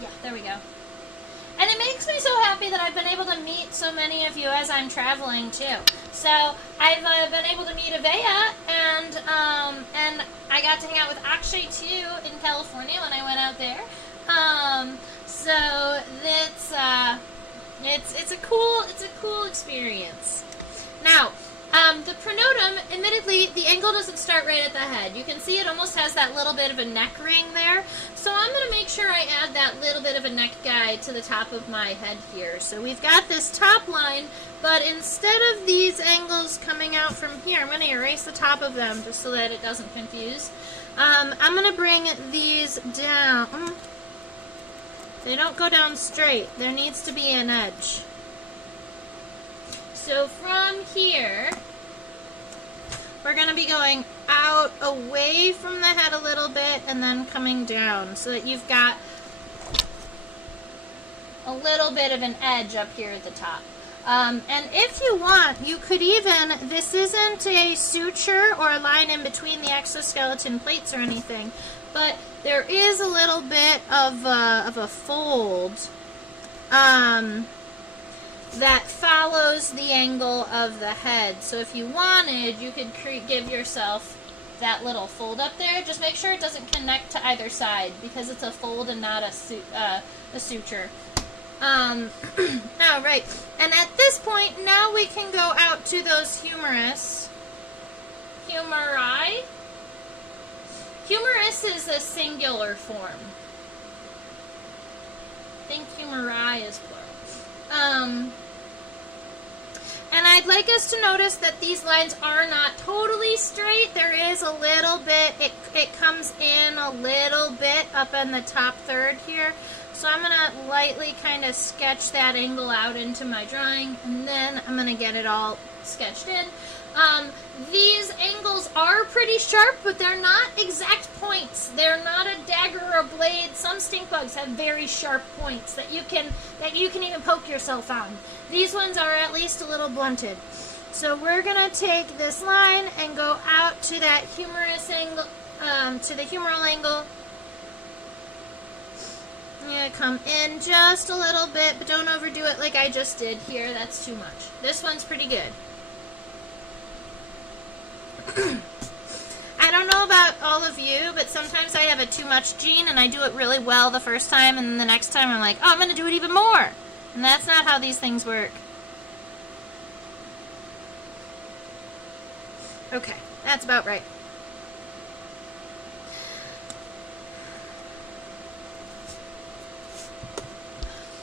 yeah, there we go. And it makes me so happy that I've been able to meet so many of you as I'm traveling too. So I've been able to meet Avea, and I got to hang out with Akshay too in California when I went out there. So it's a cool experience. Now, the pronotum, admittedly, the angle doesn't start right at the head. You can see it almost has that little bit of a neck ring there. So I'm going to make sure I add that little bit of a neck guide to the top of my head here. So we've got this top line, but instead of these angles coming out from here, I'm going to erase the top of them just so that it doesn't confuse. I'm going to bring these down. They don't go down straight. There needs to be an edge. So from here, we're going to be going out away from the head a little bit and then coming down so that you've got a little bit of an edge up here at the top. And if you want, you could even, this isn't a suture or a line in between the exoskeleton plates or anything, but there is a little bit of a fold that follows the angle of the head. So if you wanted, you could give yourself that little fold up there. Just make sure it doesn't connect to either side because it's a fold and not a suture. All right. And at this point, now we can go out to those humeri. Humerus is a singular form. I think humeri is plural. And I'd like us to notice that these lines are not totally straight. There is a little bit, it comes in a little bit up in the top third here. So I'm going to lightly kind of sketch that angle out into my drawing, and then I'm going to get it all sketched in. These angles are pretty sharp, but they're not exact points. They're not a dagger or a blade. Some stink bugs have very sharp points that you can even poke yourself on. These ones are at least a little blunted. So we're gonna take this line and go out to that humerus angle, to the humeral angle. I'm gonna come in just a little bit, but don't overdo it like I just did here. That's too much. This one's pretty good. I don't know about all of you, but sometimes I have a too much gene and I do it really well the first time, and then the next time I'm like, oh, I'm going to do it even more. And that's not how these things work. Okay, that's about right.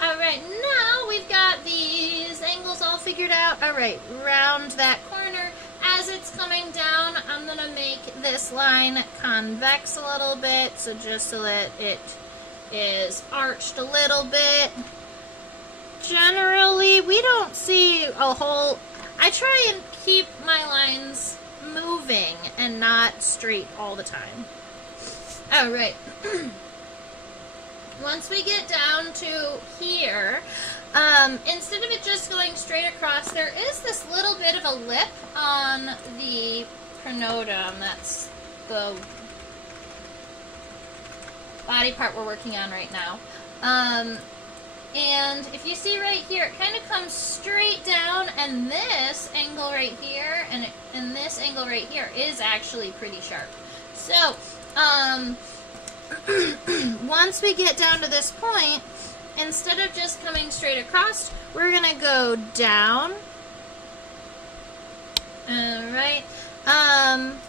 Alright, now we've got these angles all figured out. Alright, round that corner. As it's coming down, I'm going to make this line convex a little bit, so just so that it is arched a little bit. Generally, we don't see a whole... I try and keep my lines moving and not straight all the time. Alright. Once we get down to here, instead of it just going straight across, there is this little bit of a lip on the pronotum. That's the body part we're working on right now. And if you see right here, it kind of comes straight down, and this angle right here and this angle right here is actually pretty sharp. So, once we get down to this point, instead of just coming straight across, we're going to go down. Alright. I'm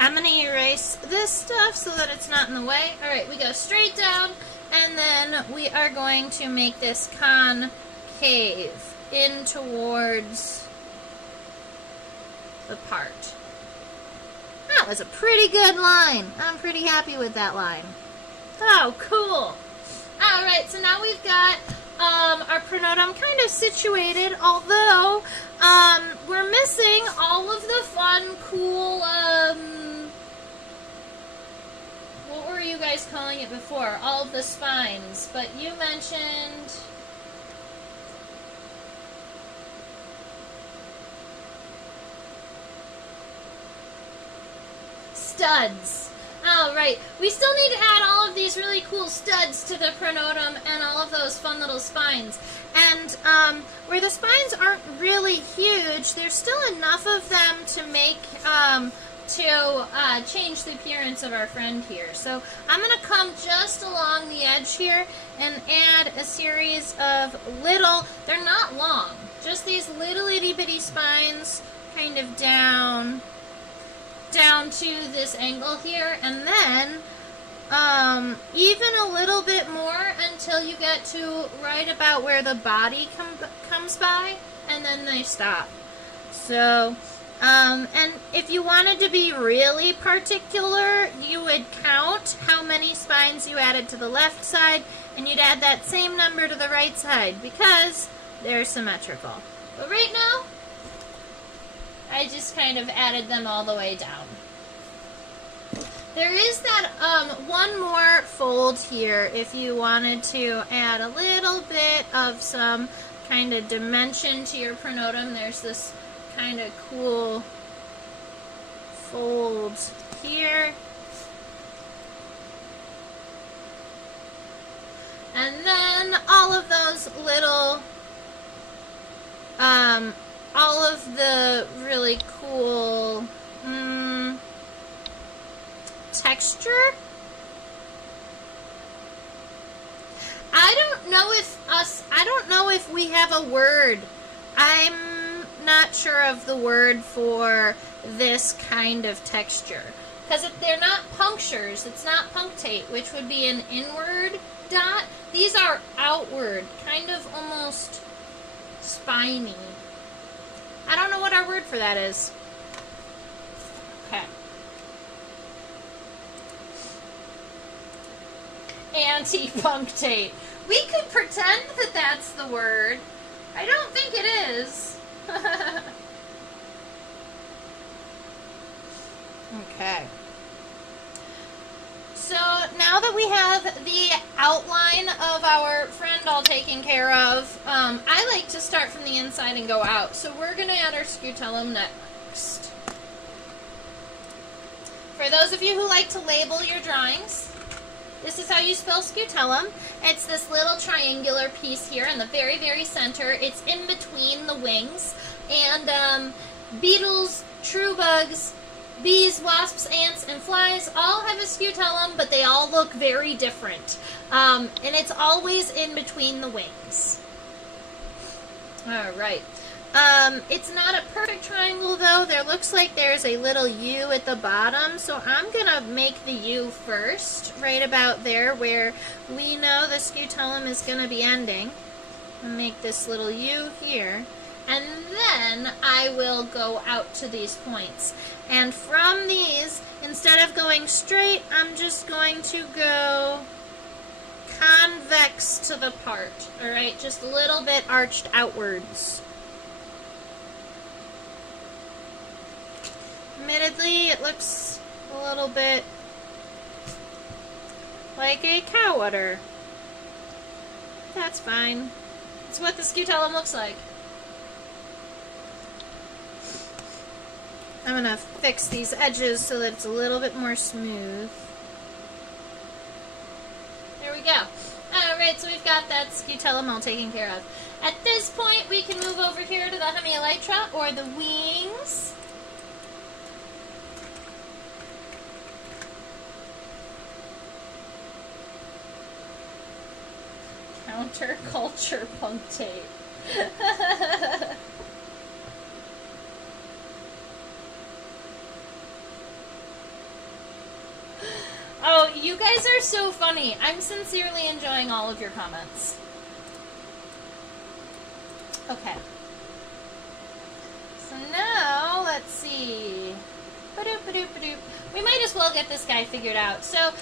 going to erase this stuff so that it's not in the way. Alright, we go straight down, and then we are going to make this concave in towards the part. That was a pretty good line. I'm pretty happy with that line. Oh, cool. Alright, so now we've got our pronotum kind of situated, although we're missing all of the fun, cool, what were you guys calling it before? All of the spines, but you mentioned studs. Oh, right. We still need to add all of these really cool studs to the pronotum and all of those fun little spines. And where the spines aren't really huge, there's still enough of them to make, change the appearance of our friend here. So I'm going to come just along the edge here and add a series of little, they're not long, just these little itty bitty spines kind of down to this angle here, and then even a little bit more until you get to right about where the body comes by, and then they stop. So, and if you wanted to be really particular, you would count how many spines you added to the left side, and you'd add that same number to the right side, because they're symmetrical. But right now, I just kind of added them all the way down. There is that one more fold here if you wanted to add a little bit of some kind of dimension to your pronotum. There's this kind of cool fold here. And then all of those little all of the really cool texture. I don't know if we have a word. I'm not sure of the word for this kind of texture. Because they're not punctures, it's not punctate, which would be an inward dot. These are outward, kind of almost spiny. I don't know what our word for that is. Okay. Anti-punctate. We could pretend that that's the word. I don't think it is. Okay. So now that we have the outline of our friend all taken care of, I like to start from the inside and go out. So we're going to add our scutellum next. For those of you who like to label your drawings, this is how you spell scutellum. It's this little triangular piece here in the very, very center. It's in between the wings. And beetles, true bugs, bees, wasps, ants, and flies all have a scutellum, but they all look very different. And it's always in between the wings. Alright. It's not a perfect triangle, though. There looks like there's a little U at the bottom, so I'm going to make the U first, right about there where we know the scutellum is going to be ending. I'll make this little U here. And then I will go out to these points. And from these, instead of going straight, I'm just going to go convex to the part. Alright, just a little bit arched outwards. Admittedly, it looks a little bit like a cow udder. That's fine. It's what the scutellum looks like. I'm going to fix these edges so that it's a little bit more smooth. There we go. Alright, so we've got that scutellum all taken care of. At this point, we can move over here to the hemielytra, or the wing. counterculture punctate. Oh, you guys are so funny. I'm sincerely enjoying all of your comments. Okay. So now, let's see. Ba-doop. We might as well get this guy figured out. So,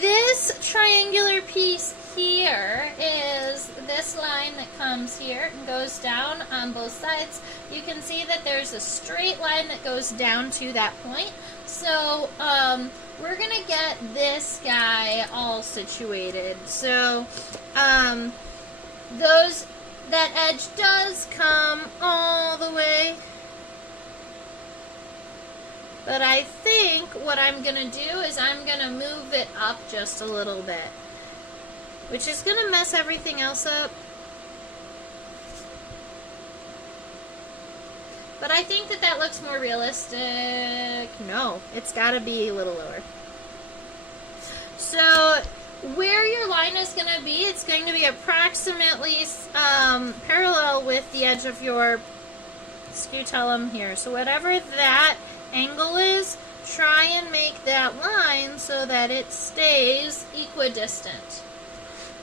this triangular piece here is this line that comes here and goes down on both sides. You can see that there's a straight line that goes down to that point. So, we're going to get this guy all situated. So, that edge does come all the way. But I think what I'm going to do is I'm going to move it up just a little bit, which is going to mess everything else up. But I think that looks more realistic. No, it's got to be a little lower. So where your line is going to be, it's going to be approximately parallel with the edge of your scutellum here. So whatever that angle is, try and make that line so that it stays equidistant.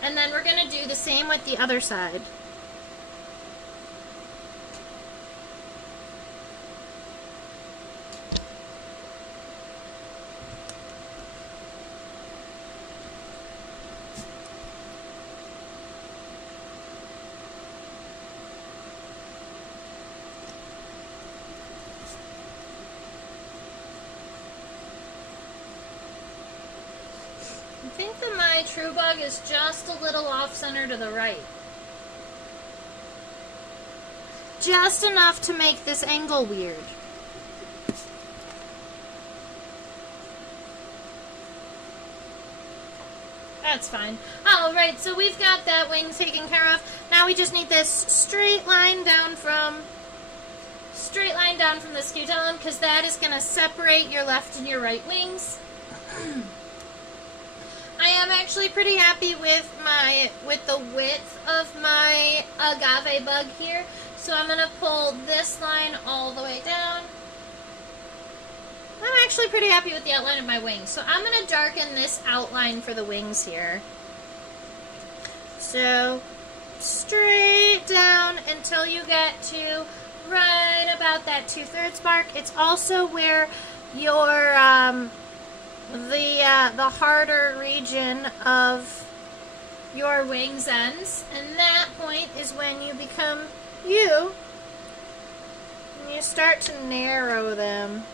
And then we're going to do the same with the other side. I think that my true bug is just a little off center to the right. Just enough to make this angle weird. That's fine. Alright, so we've got that wing taken care of. Now we just need this straight line down from the scutellum, because that is going to separate your left and your right wings. I am actually pretty happy with the width of my agave bug here. So I'm going to pull this line all the way down. I'm actually pretty happy with the outline of my wings. So I'm going to darken this outline for the wings here. So straight down until you get to right about that 2/3 mark. It's also where your the harder region of your wings ends, and that point is when you become you, and you start to narrow them.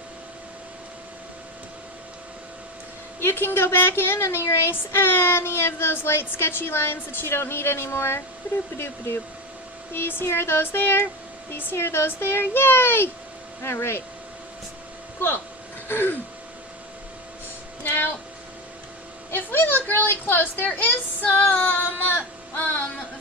You can go back in and erase any of those light sketchy lines that you don't need anymore. Ba-doop-ba-doop-ba-doop. These here, those there. These here, those there. Yay! Alright. Cool. Now, if we look really close, there is some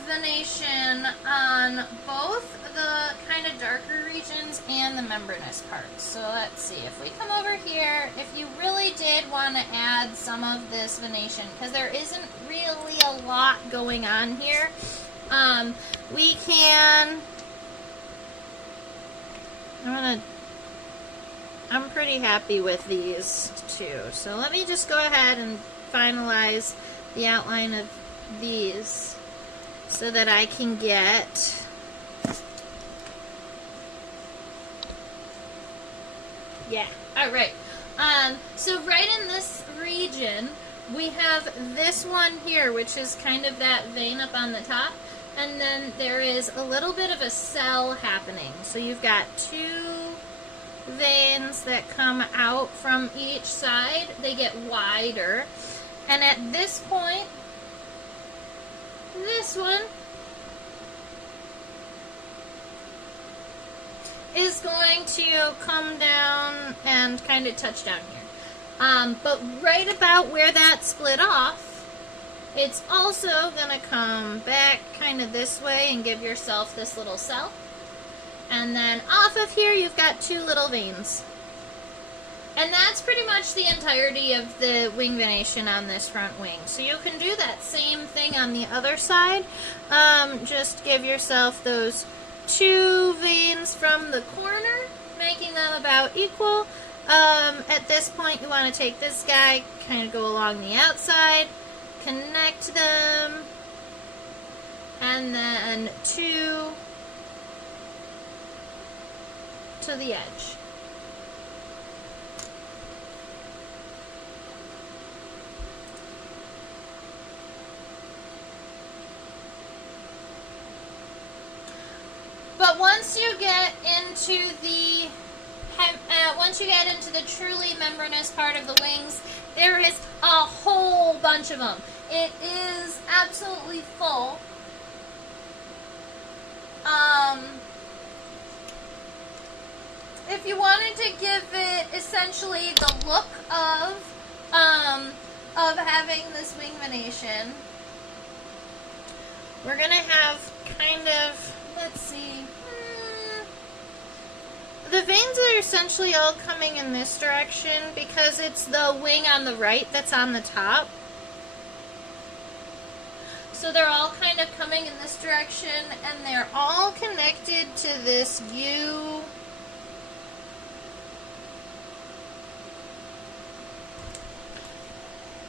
venation on both the kind of darker regions and the membranous parts. So let's see, if we come over here, if you really did want to add some of this venation, because there isn't really a lot going on here, we can, I'm pretty happy with these two. So let me just go ahead and finalize the outline of these so that I can get alright. So right in this region we have this one here, which is kind of that vein up on the top, and then there is a little bit of a cell happening. So you've got two veins that come out from each side. They get wider, and at this point, this one is going to come down and kind of touch down here. But right about where that split off, it's also going to come back kind of this way and give yourself this little cell. And then off of here, you've got two little veins. And that's pretty much the entirety of the wing venation on this front wing. So you can do that same thing on the other side. Just give yourself those 2 veins from the corner, making them about equal. At this point, you want to take this guy, kind of go along the outside, connect them, and then 2 to the edge. But once you get into the truly membranous part of the wings, there is a whole bunch of them. It is absolutely full. If you wanted to give it essentially the look of having this wing venation, we're gonna have kind of, let's see, the veins are essentially all coming in this direction because it's the wing on the right that's on the top. So they're all kind of coming in this direction, and they're all connected to this U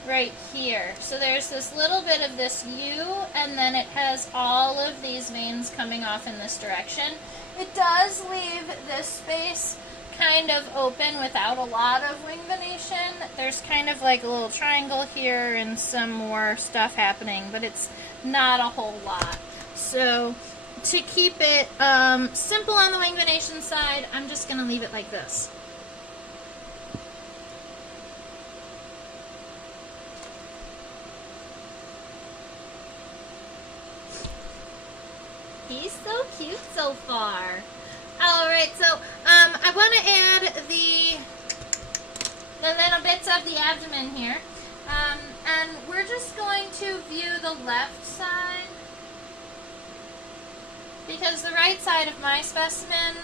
right here. So there's this little bit of this U, and then it has all of these veins coming off in this direction. It does leave this space kind of open without a lot of wing venation. There's kind of like a little triangle here and some more stuff happening, but it's not a whole lot. So to keep it simple on the wing venation side, I'm just going to leave it like this. He's so cute so far. Alright, so I want to add the little bits of the abdomen here. And we're just going to view the left side, because the right side of my specimen,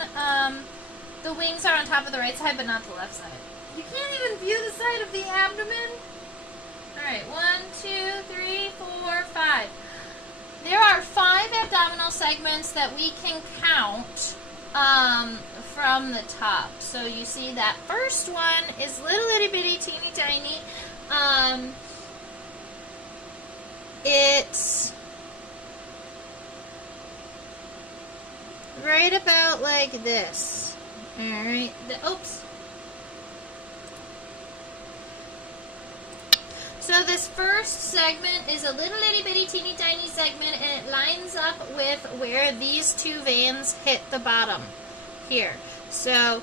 the wings are on top of the right side, but not the left side. You can't even view the side of the abdomen. Alright, 1, 2, 3, 4, 5. There are 5 abdominal segments that we can count from the top. So you see that first one is little itty bitty teeny tiny. It's right about like this. Alright, oops. So this first segment is a little itty bitty teeny tiny segment, and it lines up with where these 2 veins hit the bottom here. So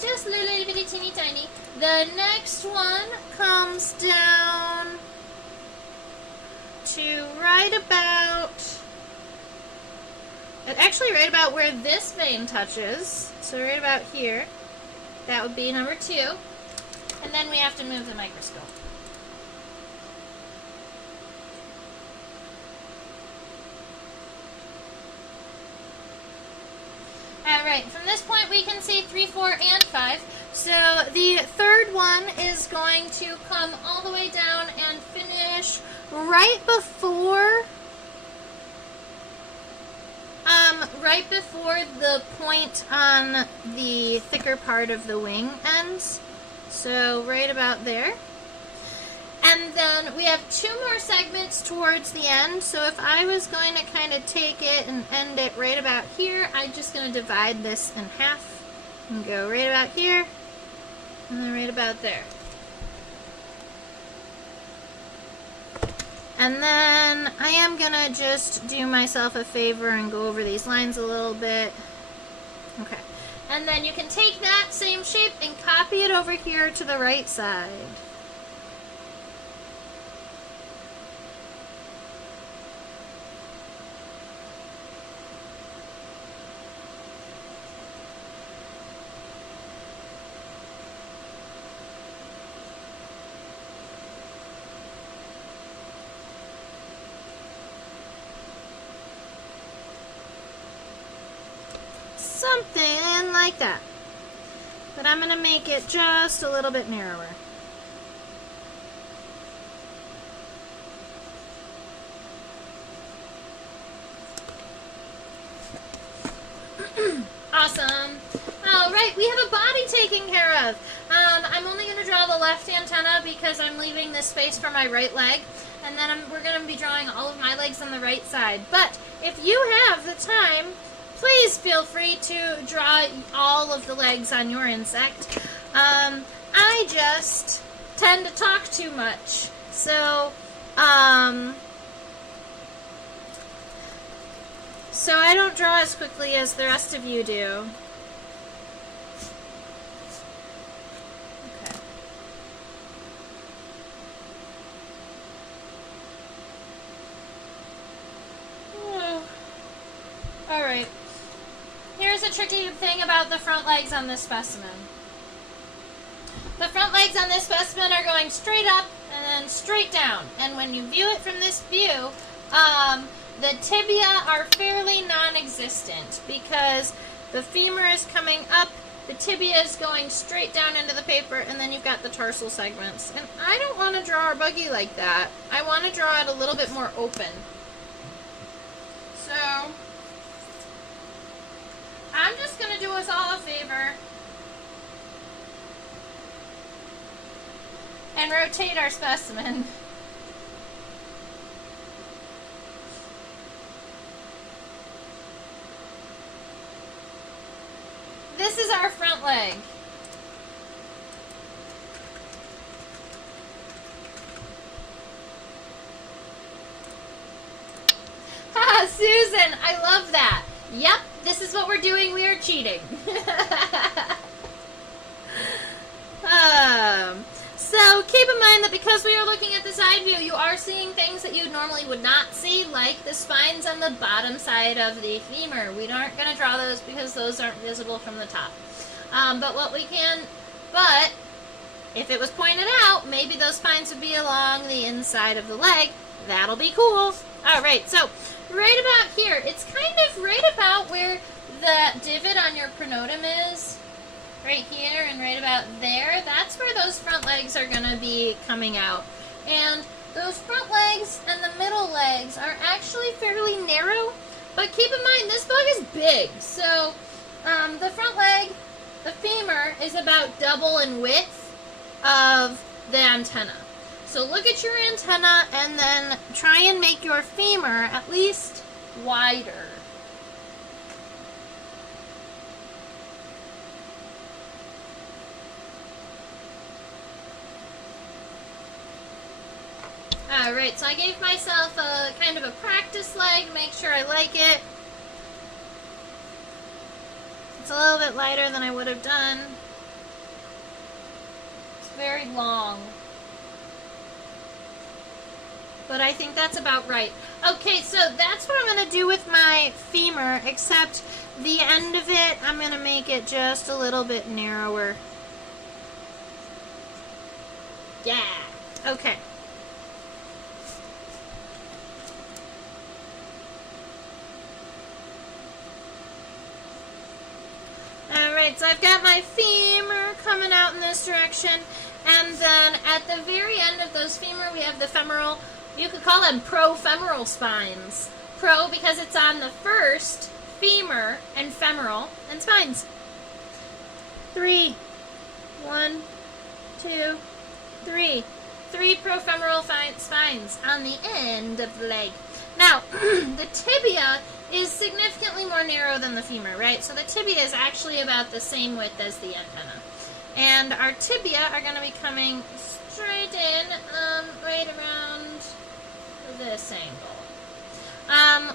just little itty bitty teeny tiny. The next one comes down to right about where this vein touches. So right about here. That would be number 2. And then we have to move the microscope. Alright, from this point we can see 3, 4, and 5. So the third one is going to come all the way down and finish right before the point on the thicker part of the wing ends. So right about there. And then we have 2 more segments towards the end. So if I was going to kind of take it and end it right about here, I'm just going to divide this in half and go right about here and then right about there. And then I am going to just do myself a favor and go over these lines a little bit. Okay. And then you can take that same shape and copy it over here to the right side. Something like that. but I'm going to make it just a little bit narrower. Awesome. All right, we have a body taken care of. I'm only going to draw the left antenna because I'm leaving this space for my right leg, and then we're going to be drawing all of my legs on the right side. But if you have the time, please feel free to draw all of the legs on your insect. I just tend to talk too much, so I don't draw as quickly as the rest of you do. Okay. All right. Here's a tricky thing about the front legs on this specimen. The front legs on this specimen are going straight up and then straight down. And when you view it from this view, the tibia are fairly non-existent because the femur is coming up, the tibia is going straight down into the paper, and then you've got the tarsal segments. And I don't want to draw our buggy like that. I want to draw it a little bit more open. So I'm just going to do us all a favor and rotate our specimen. This is our front leg. Haha, Susan, I love that. Yep, this is what we're doing. We are cheating. So keep in mind that because we are looking at the side view, you are seeing things that you normally would not see, like the spines on the bottom side of the femur. We aren't going to draw those because those aren't visible from the top. But if it was pointed out, maybe those spines would be along the inside of the leg. That'll be cool. All right, so right about here, it's kind of right about where the divot on your pronotum is. Right here and right about there, that's where those front legs are going to be coming out. And those front legs and the middle legs are actually fairly narrow, but keep in mind this bug is big. So the front leg, the femur, is about double in width of the antenna. So look at your antenna and then try and make your femur at least wider. Alright, so I gave myself a kind of a practice leg, make sure I like it. It's a little bit lighter than I would have done. It's very long. But I think that's about right. Okay, so that's what I'm going to do with my femur, except the end of it, I'm going to make it just a little bit narrower. Yeah, okay. Alright, so I've got my femur coming out in this direction, and then at the very end of those femur, we have the femoral, you could call them profemoral spines. Pro because it's on the first femur and femoral and spines. 3. 1, 2, 3. 3 profemoral spines on the end of the leg. Now, the tibia is significantly more narrow than the femur, right? So the tibia is actually about the same width as the antenna. And our tibia are going to be coming straight in, right around this angle.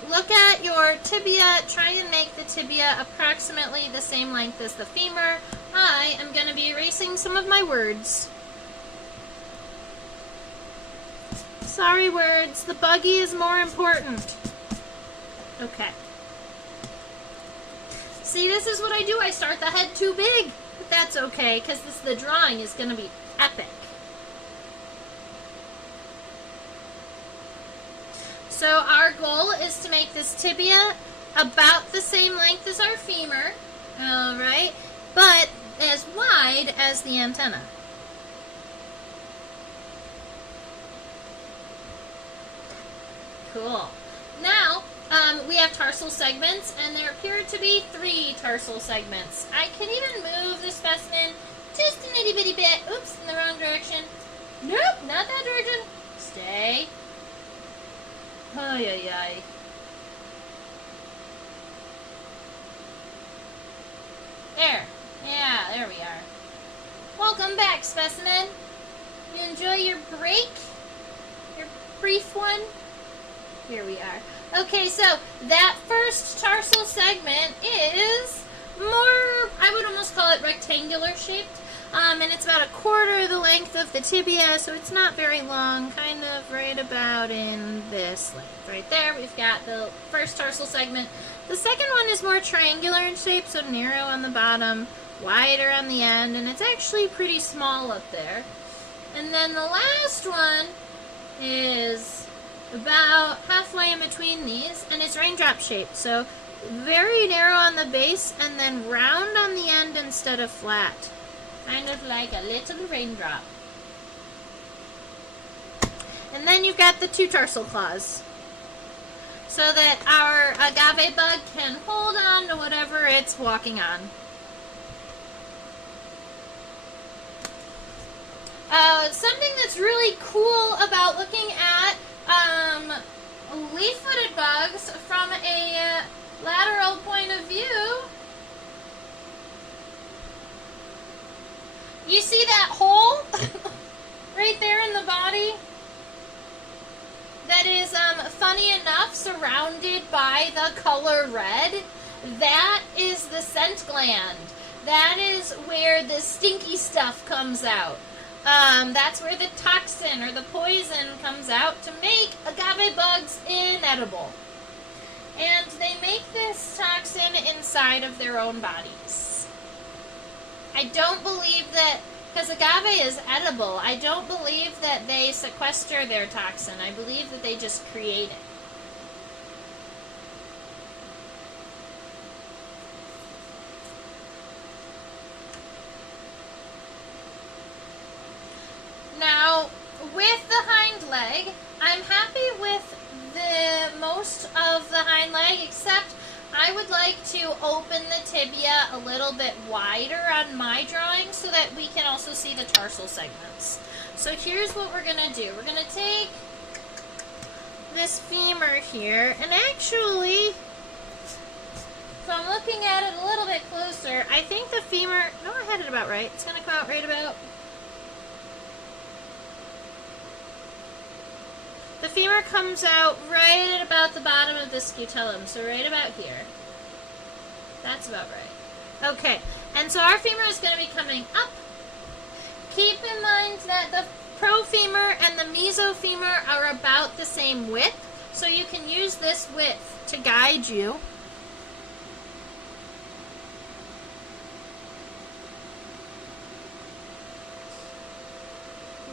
Look at your tibia, try and make the tibia approximately the same length as the femur. I am going to be erasing some of my words. Sorry words, the buggy is more important. Okay. See, this is what I do. I start the head too big. But that's okay, because the drawing is going to be epic. So our goal is to make this tibia about the same length as our femur. Alright. But as well, as the antenna. Cool. Now, we have tarsal segments, and there appear to be 3 tarsal segments. I can even move the specimen just an itty bitty bit. Oops, in the wrong direction. Nope, not that direction. Stay. Ay, ay, ay. There. Yeah, there we are. Welcome back, specimen. You enjoy your break? Your brief one? Here we are. Okay, so that first tarsal segment is more, I would almost call it rectangular shaped. And it's about 1/4 the length of the tibia, so it's not very long, kind of right about in this length. Right there, we've got the first tarsal segment. The second one is more triangular in shape, so narrow on the bottom, wider on the end, and it's actually pretty small up there. And then the last one is about halfway in between these, and it's raindrop shaped, so very narrow on the base and then round on the end instead of flat. Kind of like a little raindrop. And then you've got the 2 tarsal claws, so that our agave bug can hold on to whatever it's walking on. Something that's really cool about looking at leaf-footed bugs from a lateral point of view, you see that hole right there in the body that is, funny enough, surrounded by the color red? That is the scent gland. That is where the stinky stuff comes out. That's where the toxin or the poison comes out to make agave bugs inedible. And they make this toxin inside of their own bodies. I don't believe that, because agave is edible, I don't believe that they sequester their toxin. I believe that they just create it. Now, with the hind leg, I'm happy with the most of the hind leg, except I would like to open the tibia a little bit wider on my drawing so that we can also see the tarsal segments. So here's what we're going to do. We're going to take this femur here, and actually, so I'm looking at it a little bit closer, I think the femur, no, I had it about right. It's going to come out right about, the femur comes out right at about the bottom of the scutellum, so right about here. That's about right. Okay, and so our femur is going to be coming up. Keep in mind that the profemur and the mesofemur are about the same width, so you can use this width to guide you.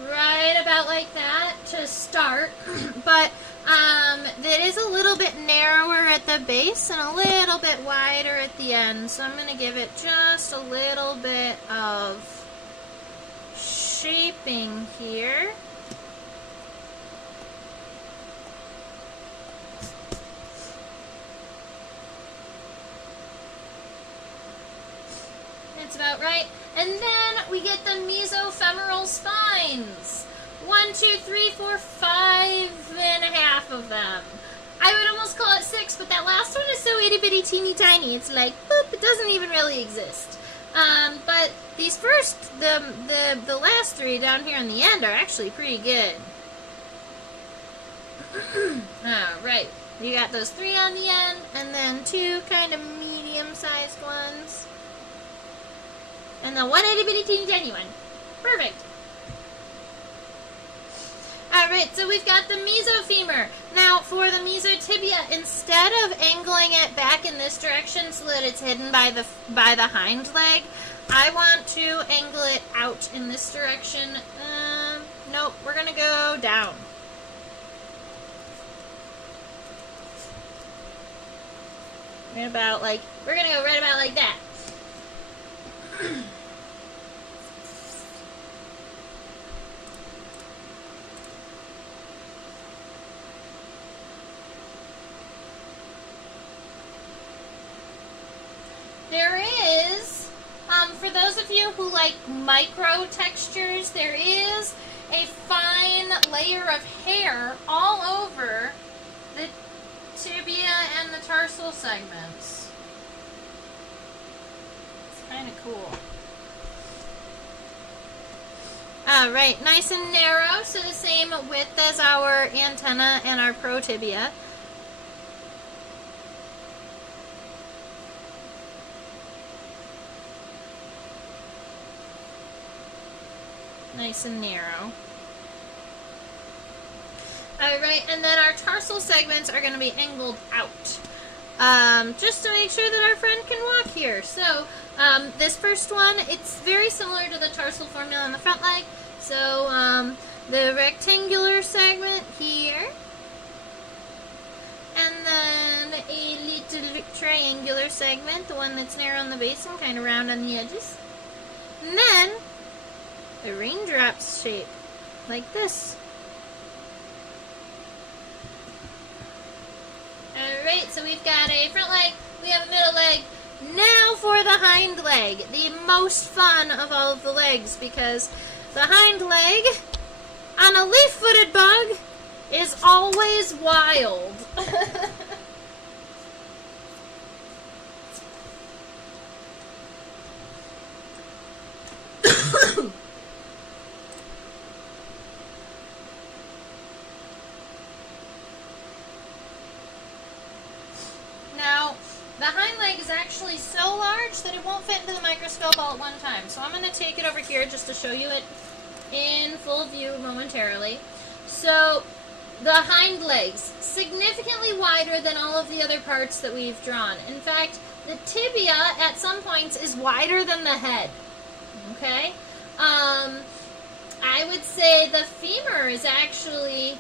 Right about like that to start, but it is a little bit narrower at the base and a little bit wider at the end, so I'm going to give it just a little bit of shaping here. That's about right. And then we get the mesofemoral spines. 1, 2, 3, 4, 5.5 of them. I would almost call it 6, but that last one is so itty bitty teeny tiny. It's like, boop, it doesn't even really exist. But these first, the last 3 down here in the end are actually pretty good. Alright, you got those 3 on the end, and then 2 kind of medium-sized ones. And the 1 itty bitty teeny tiny one. Perfect. Alright, so we've got the mesofemur. Now, for the mesotibia, instead of angling it back in this direction so that it's hidden by the hind leg, I want to angle it out in this direction. Nope, we're going to go down. We're going to go right about like that. you who like micro textures, there is a fine layer of hair all over the tibia and the tarsal segments. It's kind of cool. Alright, nice and narrow, so the same width as our antenna and our protibia. Nice and narrow. Alright, and then our tarsal segments are going to be angled out. Just to make sure that our friend can walk here. So, this first one, it's very similar to the tarsal formula on the front leg. So, the rectangular segment here. And then a little triangular segment, the one that's narrow on the base and kind of round on the edges. And then a raindrops shape, like this. Alright, so we've got a front leg, we have a middle leg. Now for the hind leg, the most fun of all of the legs, because the hind leg on a leaf-footed bug is always wild. Now, the hind leg is actually so large that it won't fit into the microscope all at one time. So I'm going to take it over here just to show you it in full view momentarily. So, the hind legs, significantly wider than all of the other parts that we've drawn. In fact, the tibia at some points is wider than the head. Okay? I would say the femur is actually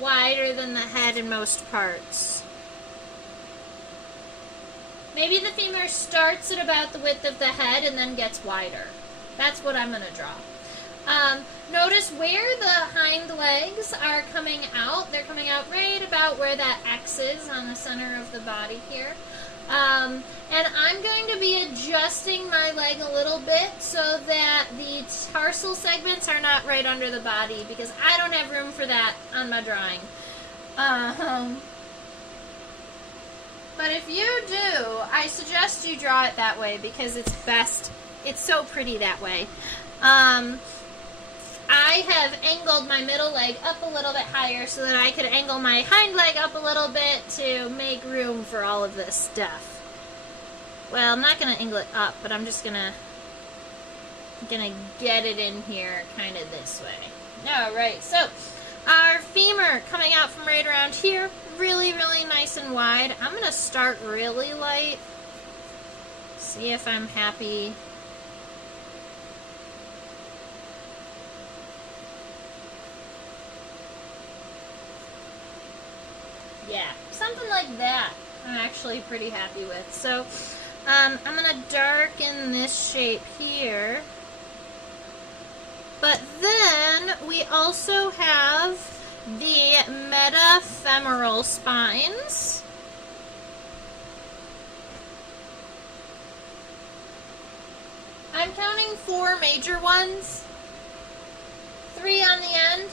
wider than the head in most parts. Maybe the femur starts at about the width of the head and then gets wider. That's what I'm going to draw. Notice where the hind legs are coming out. They're coming out right about where that X is on the center of the body here. And I'm going to be adjusting my leg a little bit so that the tarsal segments are not right under the body, because I don't have room for that on my drawing. But if you do, I suggest you draw it that way because it's best. It's so pretty that way. I have angled my middle leg up a little bit higher so that I could angle my hind leg up a little bit to make room for all of this stuff. Well, I'm not going to angle it up, but I'm just going to get it in here kind of this way. Alright, so our femur coming out from right around here, really, really nice and wide. I'm going to start really light. See if I'm happy. Yeah, something like that I'm actually pretty happy with. So I'm going to darken this shape here. But then we also have the metafemoral spines. I'm counting 4 major ones, 3 on the end,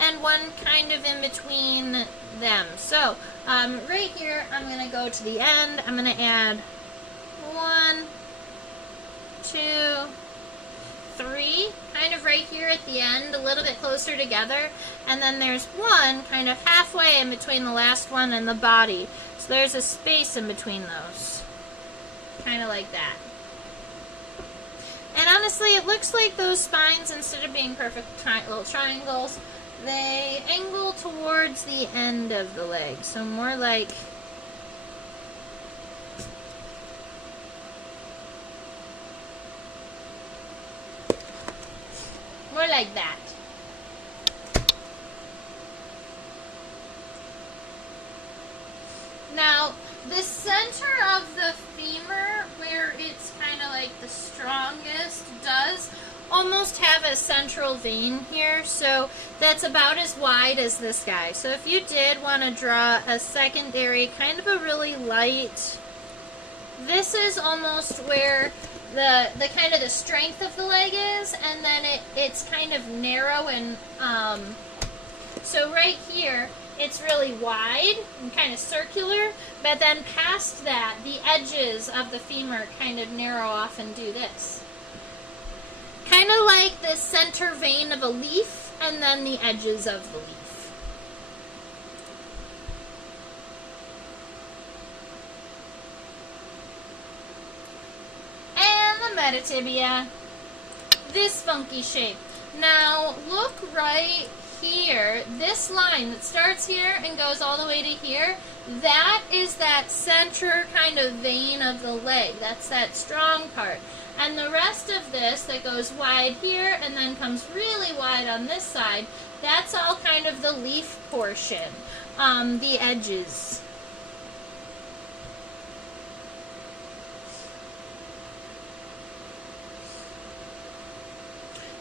and 1 kind of in between them. So, right here, I'm going to go to the end. I'm going to add 1, 2, 3, kind of right here at the end, a little bit closer together. And then there's 1 kind of halfway in between the last one and the body. So there's a space in between those. Kind of like that. And honestly, it looks like those spines, instead of being perfect little triangles, they angle towards the end of the leg. So more like that. Now, the center of the femur, where it's kind of like the strongest, does almost have a central vein here, so that's about as wide as this guy. So if you did want to draw a secondary, kind of a really light this is almost where the kind of the strength of the leg is, and then it's kind of narrow, and so right here it's really wide and kind of circular, but then past that the edges of the femur kind of narrow off and do this. Kind of like the center vein of a leaf and then the edges of the leaf. And the metatibia. This funky shape. Now look right here. This line that starts here and goes all the way to here, that is that center kind of vein of the leg. That's that strong part. And the rest of this that goes wide here and then comes really wide on this side, that's all kind of the leaf portion, the edges.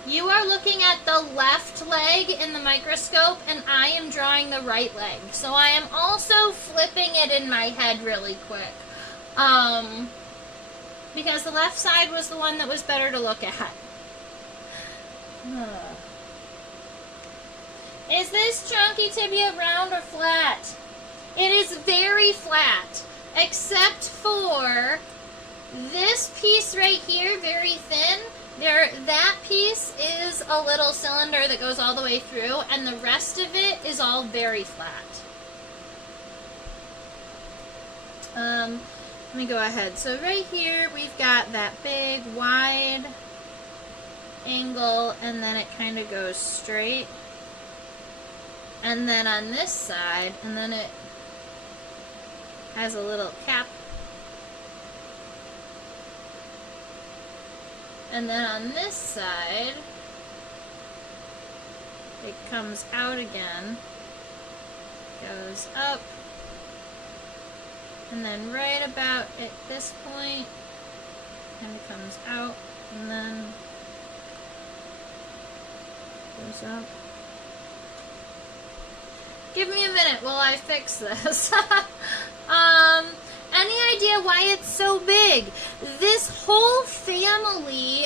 You are looking at the left leg in the microscope, and I am drawing the right leg. So I am also flipping it in my head really quick. Because the left side was the one that was better to look at. Is this chunky tibia round or flat? It is very flat, except for this piece right here, very thin. That piece is a little cylinder that goes all the way through, and the rest of it is all very flat. Let me go ahead. So right here we've got that big wide angle, and then it kind of goes straight. And then on this side, and then it has a little cap. And then on this side, it comes out again, goes up, and then right about at this point, kind of comes out, and then goes up. Give me a minute while I fix this. Any idea why it's so big? This whole family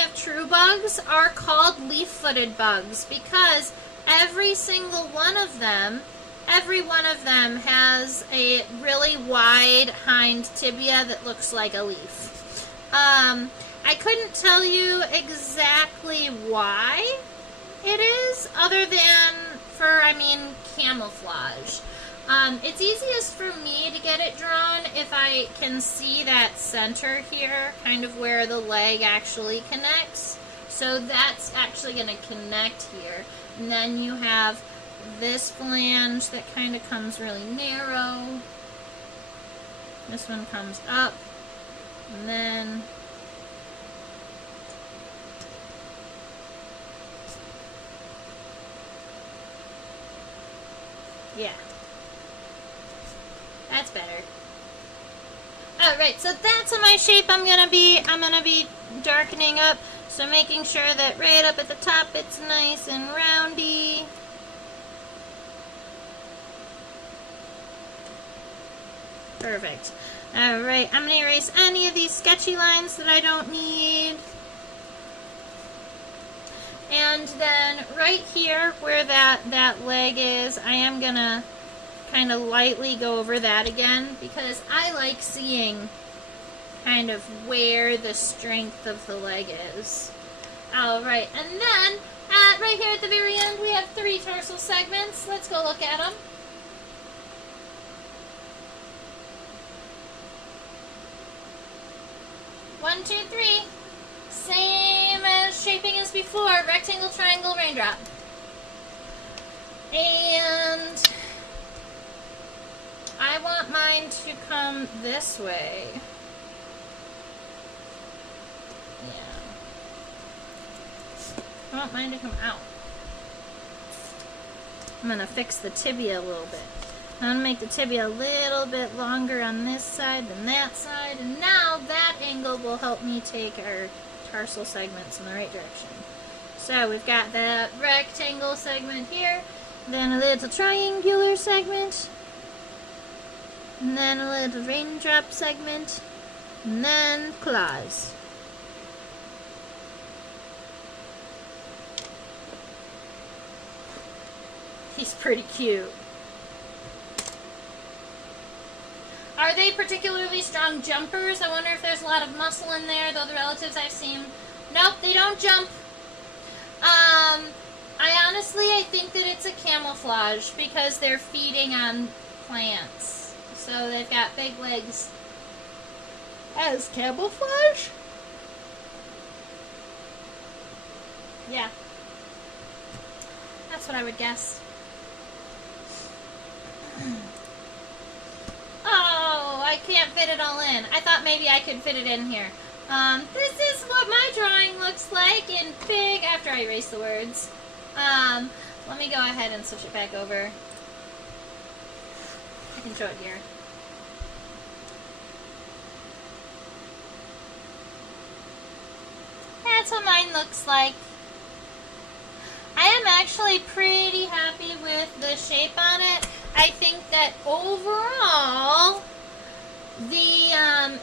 of true bugs are called leaf-footed bugs because every single one of them has a really wide hind tibia that looks like a leaf. I couldn't tell you exactly why it is, other than for, camouflage. It's easiest for me to get it drawn if I can see that center here, kind of where the leg actually connects. So that's actually going to connect here. And then you have this flange that kind of comes really narrow. This one comes up. And then yeah. That's better. Alright, so that's my shape I'm gonna be darkening up. So making sure that right up at the top it's nice and roundy. Perfect. Alright, I'm gonna erase any of these sketchy lines that I don't need. And then right here where that leg is, I am gonna kind of lightly go over that again because I like seeing kind of where the strength of the leg is. Alright, and then right here at the very end we have 3 tarsal segments. Let's go look at them. One, two, three. Same as shaping as before. Rectangle, triangle, raindrop. And I want mine to come this way. Yeah. I want mine to come out. I'm going to fix the tibia a little bit. I'm going to make the tibia a little bit longer on this side than that side. And now that angle will help me take our tarsal segments in the right direction. So we've got that rectangle segment here. Then a little triangular segment. And then a little raindrop segment. And then claws. He's pretty cute. Are they particularly strong jumpers? I wonder if there's a lot of muscle in there. The other relatives I've seen, nope, they don't jump. I think that it's a camouflage because they're feeding on plants. So they've got big legs as camouflage? Yeah. That's what I would guess. Oh, I can't fit it all in. I thought maybe I could fit it in here. This is what my drawing looks like in big, after I erase the words. Let me go ahead and switch it back over. I can show it here. That's what mine looks like. I am actually pretty happy with the shape on it. I think that overall,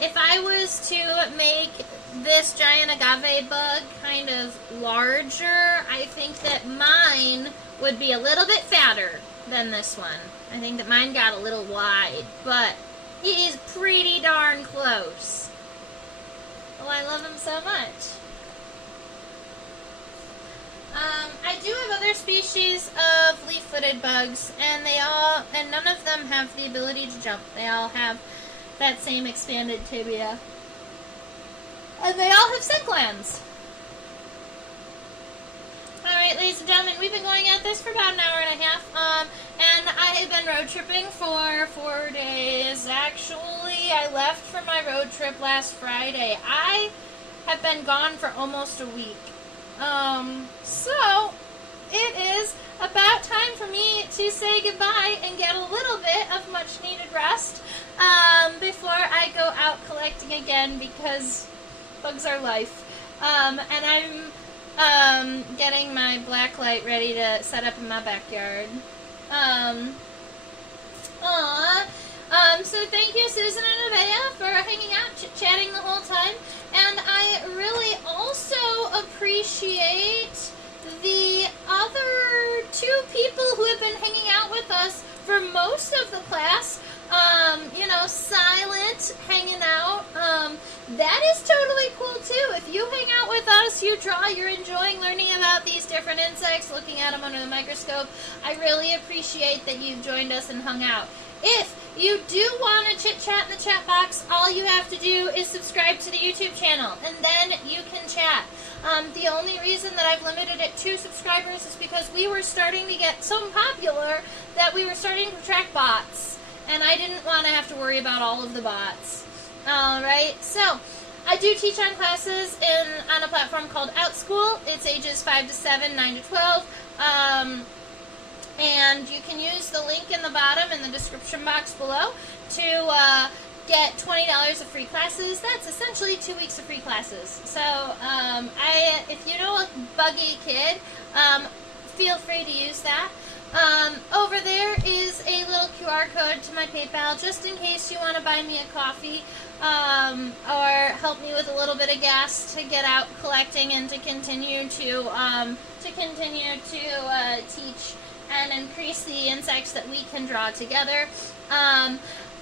if I was to make this giant agave bug kind of larger, I think that mine would be a little bit fatter than this one. I think that mine got a little wide, but it is pretty darn close. Oh, I love them so much. I do have other species of leaf-footed bugs, and none of them have the ability to jump. They all have that same expanded tibia. And they all have scent glands. Alright, ladies and gentlemen, we've been going at this for about an hour and a half, and I have been road tripping for 4 days. Actually, I left for my road trip last Friday. I have been gone for almost a week. So it is about time for me to say goodbye and get a little bit of much needed rest before I go out collecting again, because bugs are life. And I'm getting my black light ready to set up in my backyard. So thank you, Susan and Nevaeh, for hanging out, chit-chatting the whole time. And I really also appreciate the other 2 people who have been hanging out with us for most of the class. Silent, hanging out. That is totally cool too. If you hang out with us, you draw, you're enjoying learning about these different insects, looking at them under the microscope, I really appreciate that you've joined us and hung out. If you do want to chit-chat in the chat box, all you have to do is subscribe to the YouTube channel, and then you can chat. The only reason that I've limited it to subscribers is because we were starting to get so popular that we were starting to attract bots, and I didn't want to have to worry about all of the bots. Alright, so I do teach on classes on a platform called OutSchool. It's ages 5 to 7, 9 to 12. And you can use the link in the bottom in the description box below to get $20 of free classes. That's essentially 2 weeks of free classes. So if you know a buggy kid, feel free to use that. Over there is a little QR code to my PayPal, just in case you want to buy me a coffee or help me with a little bit of gas to get out collecting and to continue to teach and increase the insects that we can draw together.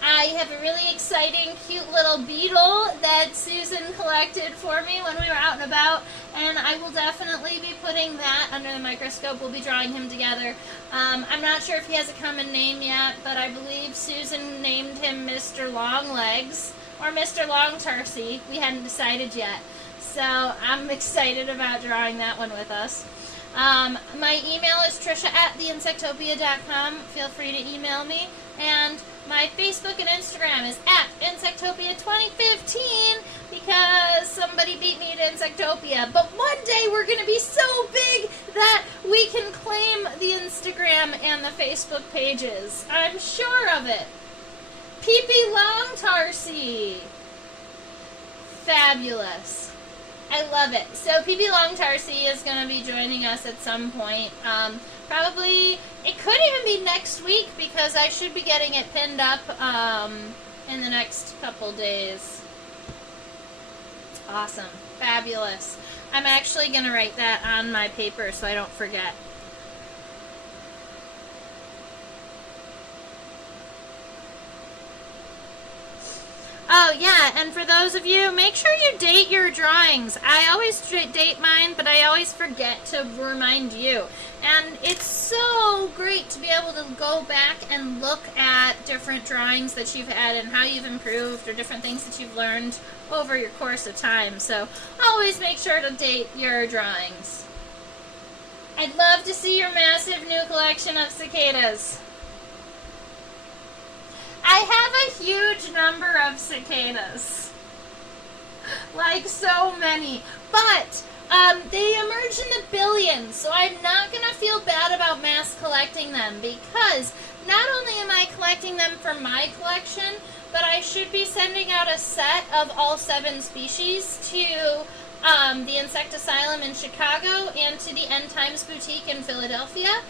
I have a really exciting, cute little beetle that Susan collected for me when we were out and about, and I will definitely be putting that under the microscope. We'll be drawing him together. I'm not sure if he has a common name yet, but I believe Susan named him Mr. Longlegs or Mr. Longtarsy. We hadn't decided yet, so I'm excited about drawing that one with us. My email is trisha@theinsectopia.com. Feel free to email me. And my Facebook and Instagram is @Insectopia2015 because somebody beat me to Insectopia. But one day we're going to be so big that we can claim the Instagram and the Facebook pages. I'm sure of it. Pee-Pee Longtarsy. Fabulous. I love it. So Pee-Pee Longtarsy is going to be joining us at some point. Probably, it could even be next week because I should be getting it pinned up in the next couple days. Awesome. Fabulous. I'm actually going to write that on my paper so I don't forget. Oh, yeah, and for those of you, make sure you date your drawings. I always date mine, but I always forget to remind you. And it's so great to be able to go back and look at different drawings that you've had and how you've improved or different things that you've learned over your course of time. So always make sure to date your drawings. I'd love to see your massive new collection of cicadas. I have a huge number of cicadas. Like so many. But they emerge in the billions, so I'm not going to feel bad about mass collecting them because not only am I collecting them for my collection, but I should be sending out a set of all 7 species to the Insect Asylum in Chicago and to the End Times Boutique in Philadelphia.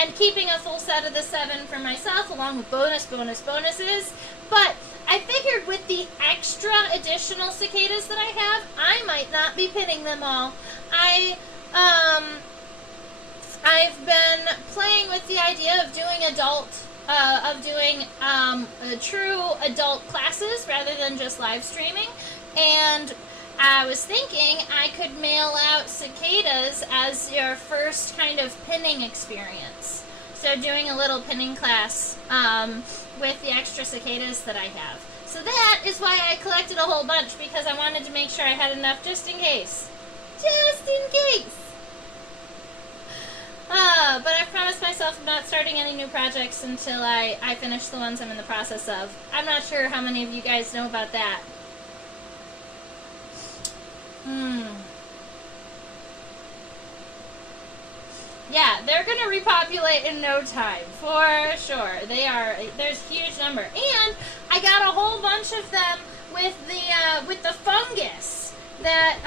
And keeping a full set of the 7 for myself along with bonuses. But I figured with the extra additional cicadas that I have, I might not be pinning them all. I've been playing with the idea of doing true adult classes rather than just live streaming, and I was thinking I could mail out cicadas as your first kind of pinning experience. So doing a little pinning class with the extra cicadas that I have. So that is why I collected a whole bunch, because I wanted to make sure I had enough just in case. Just in case! But I promised myself I'm not starting any new projects until I finish the ones I'm in the process of. I'm not sure how many of you guys know about that. Yeah, they're going to repopulate in no time, for sure. There's a huge number. And I got a whole bunch of them with the fungus that,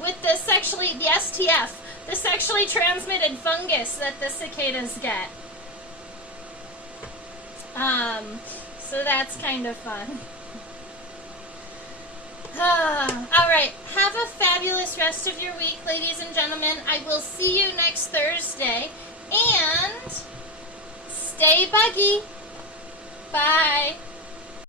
with the STF, the sexually transmitted fungus that the cicadas get. So that's kind of fun. Alright, have a fabulous rest of your week, ladies and gentlemen. I will see you next Thursday. And stay buggy. Bye.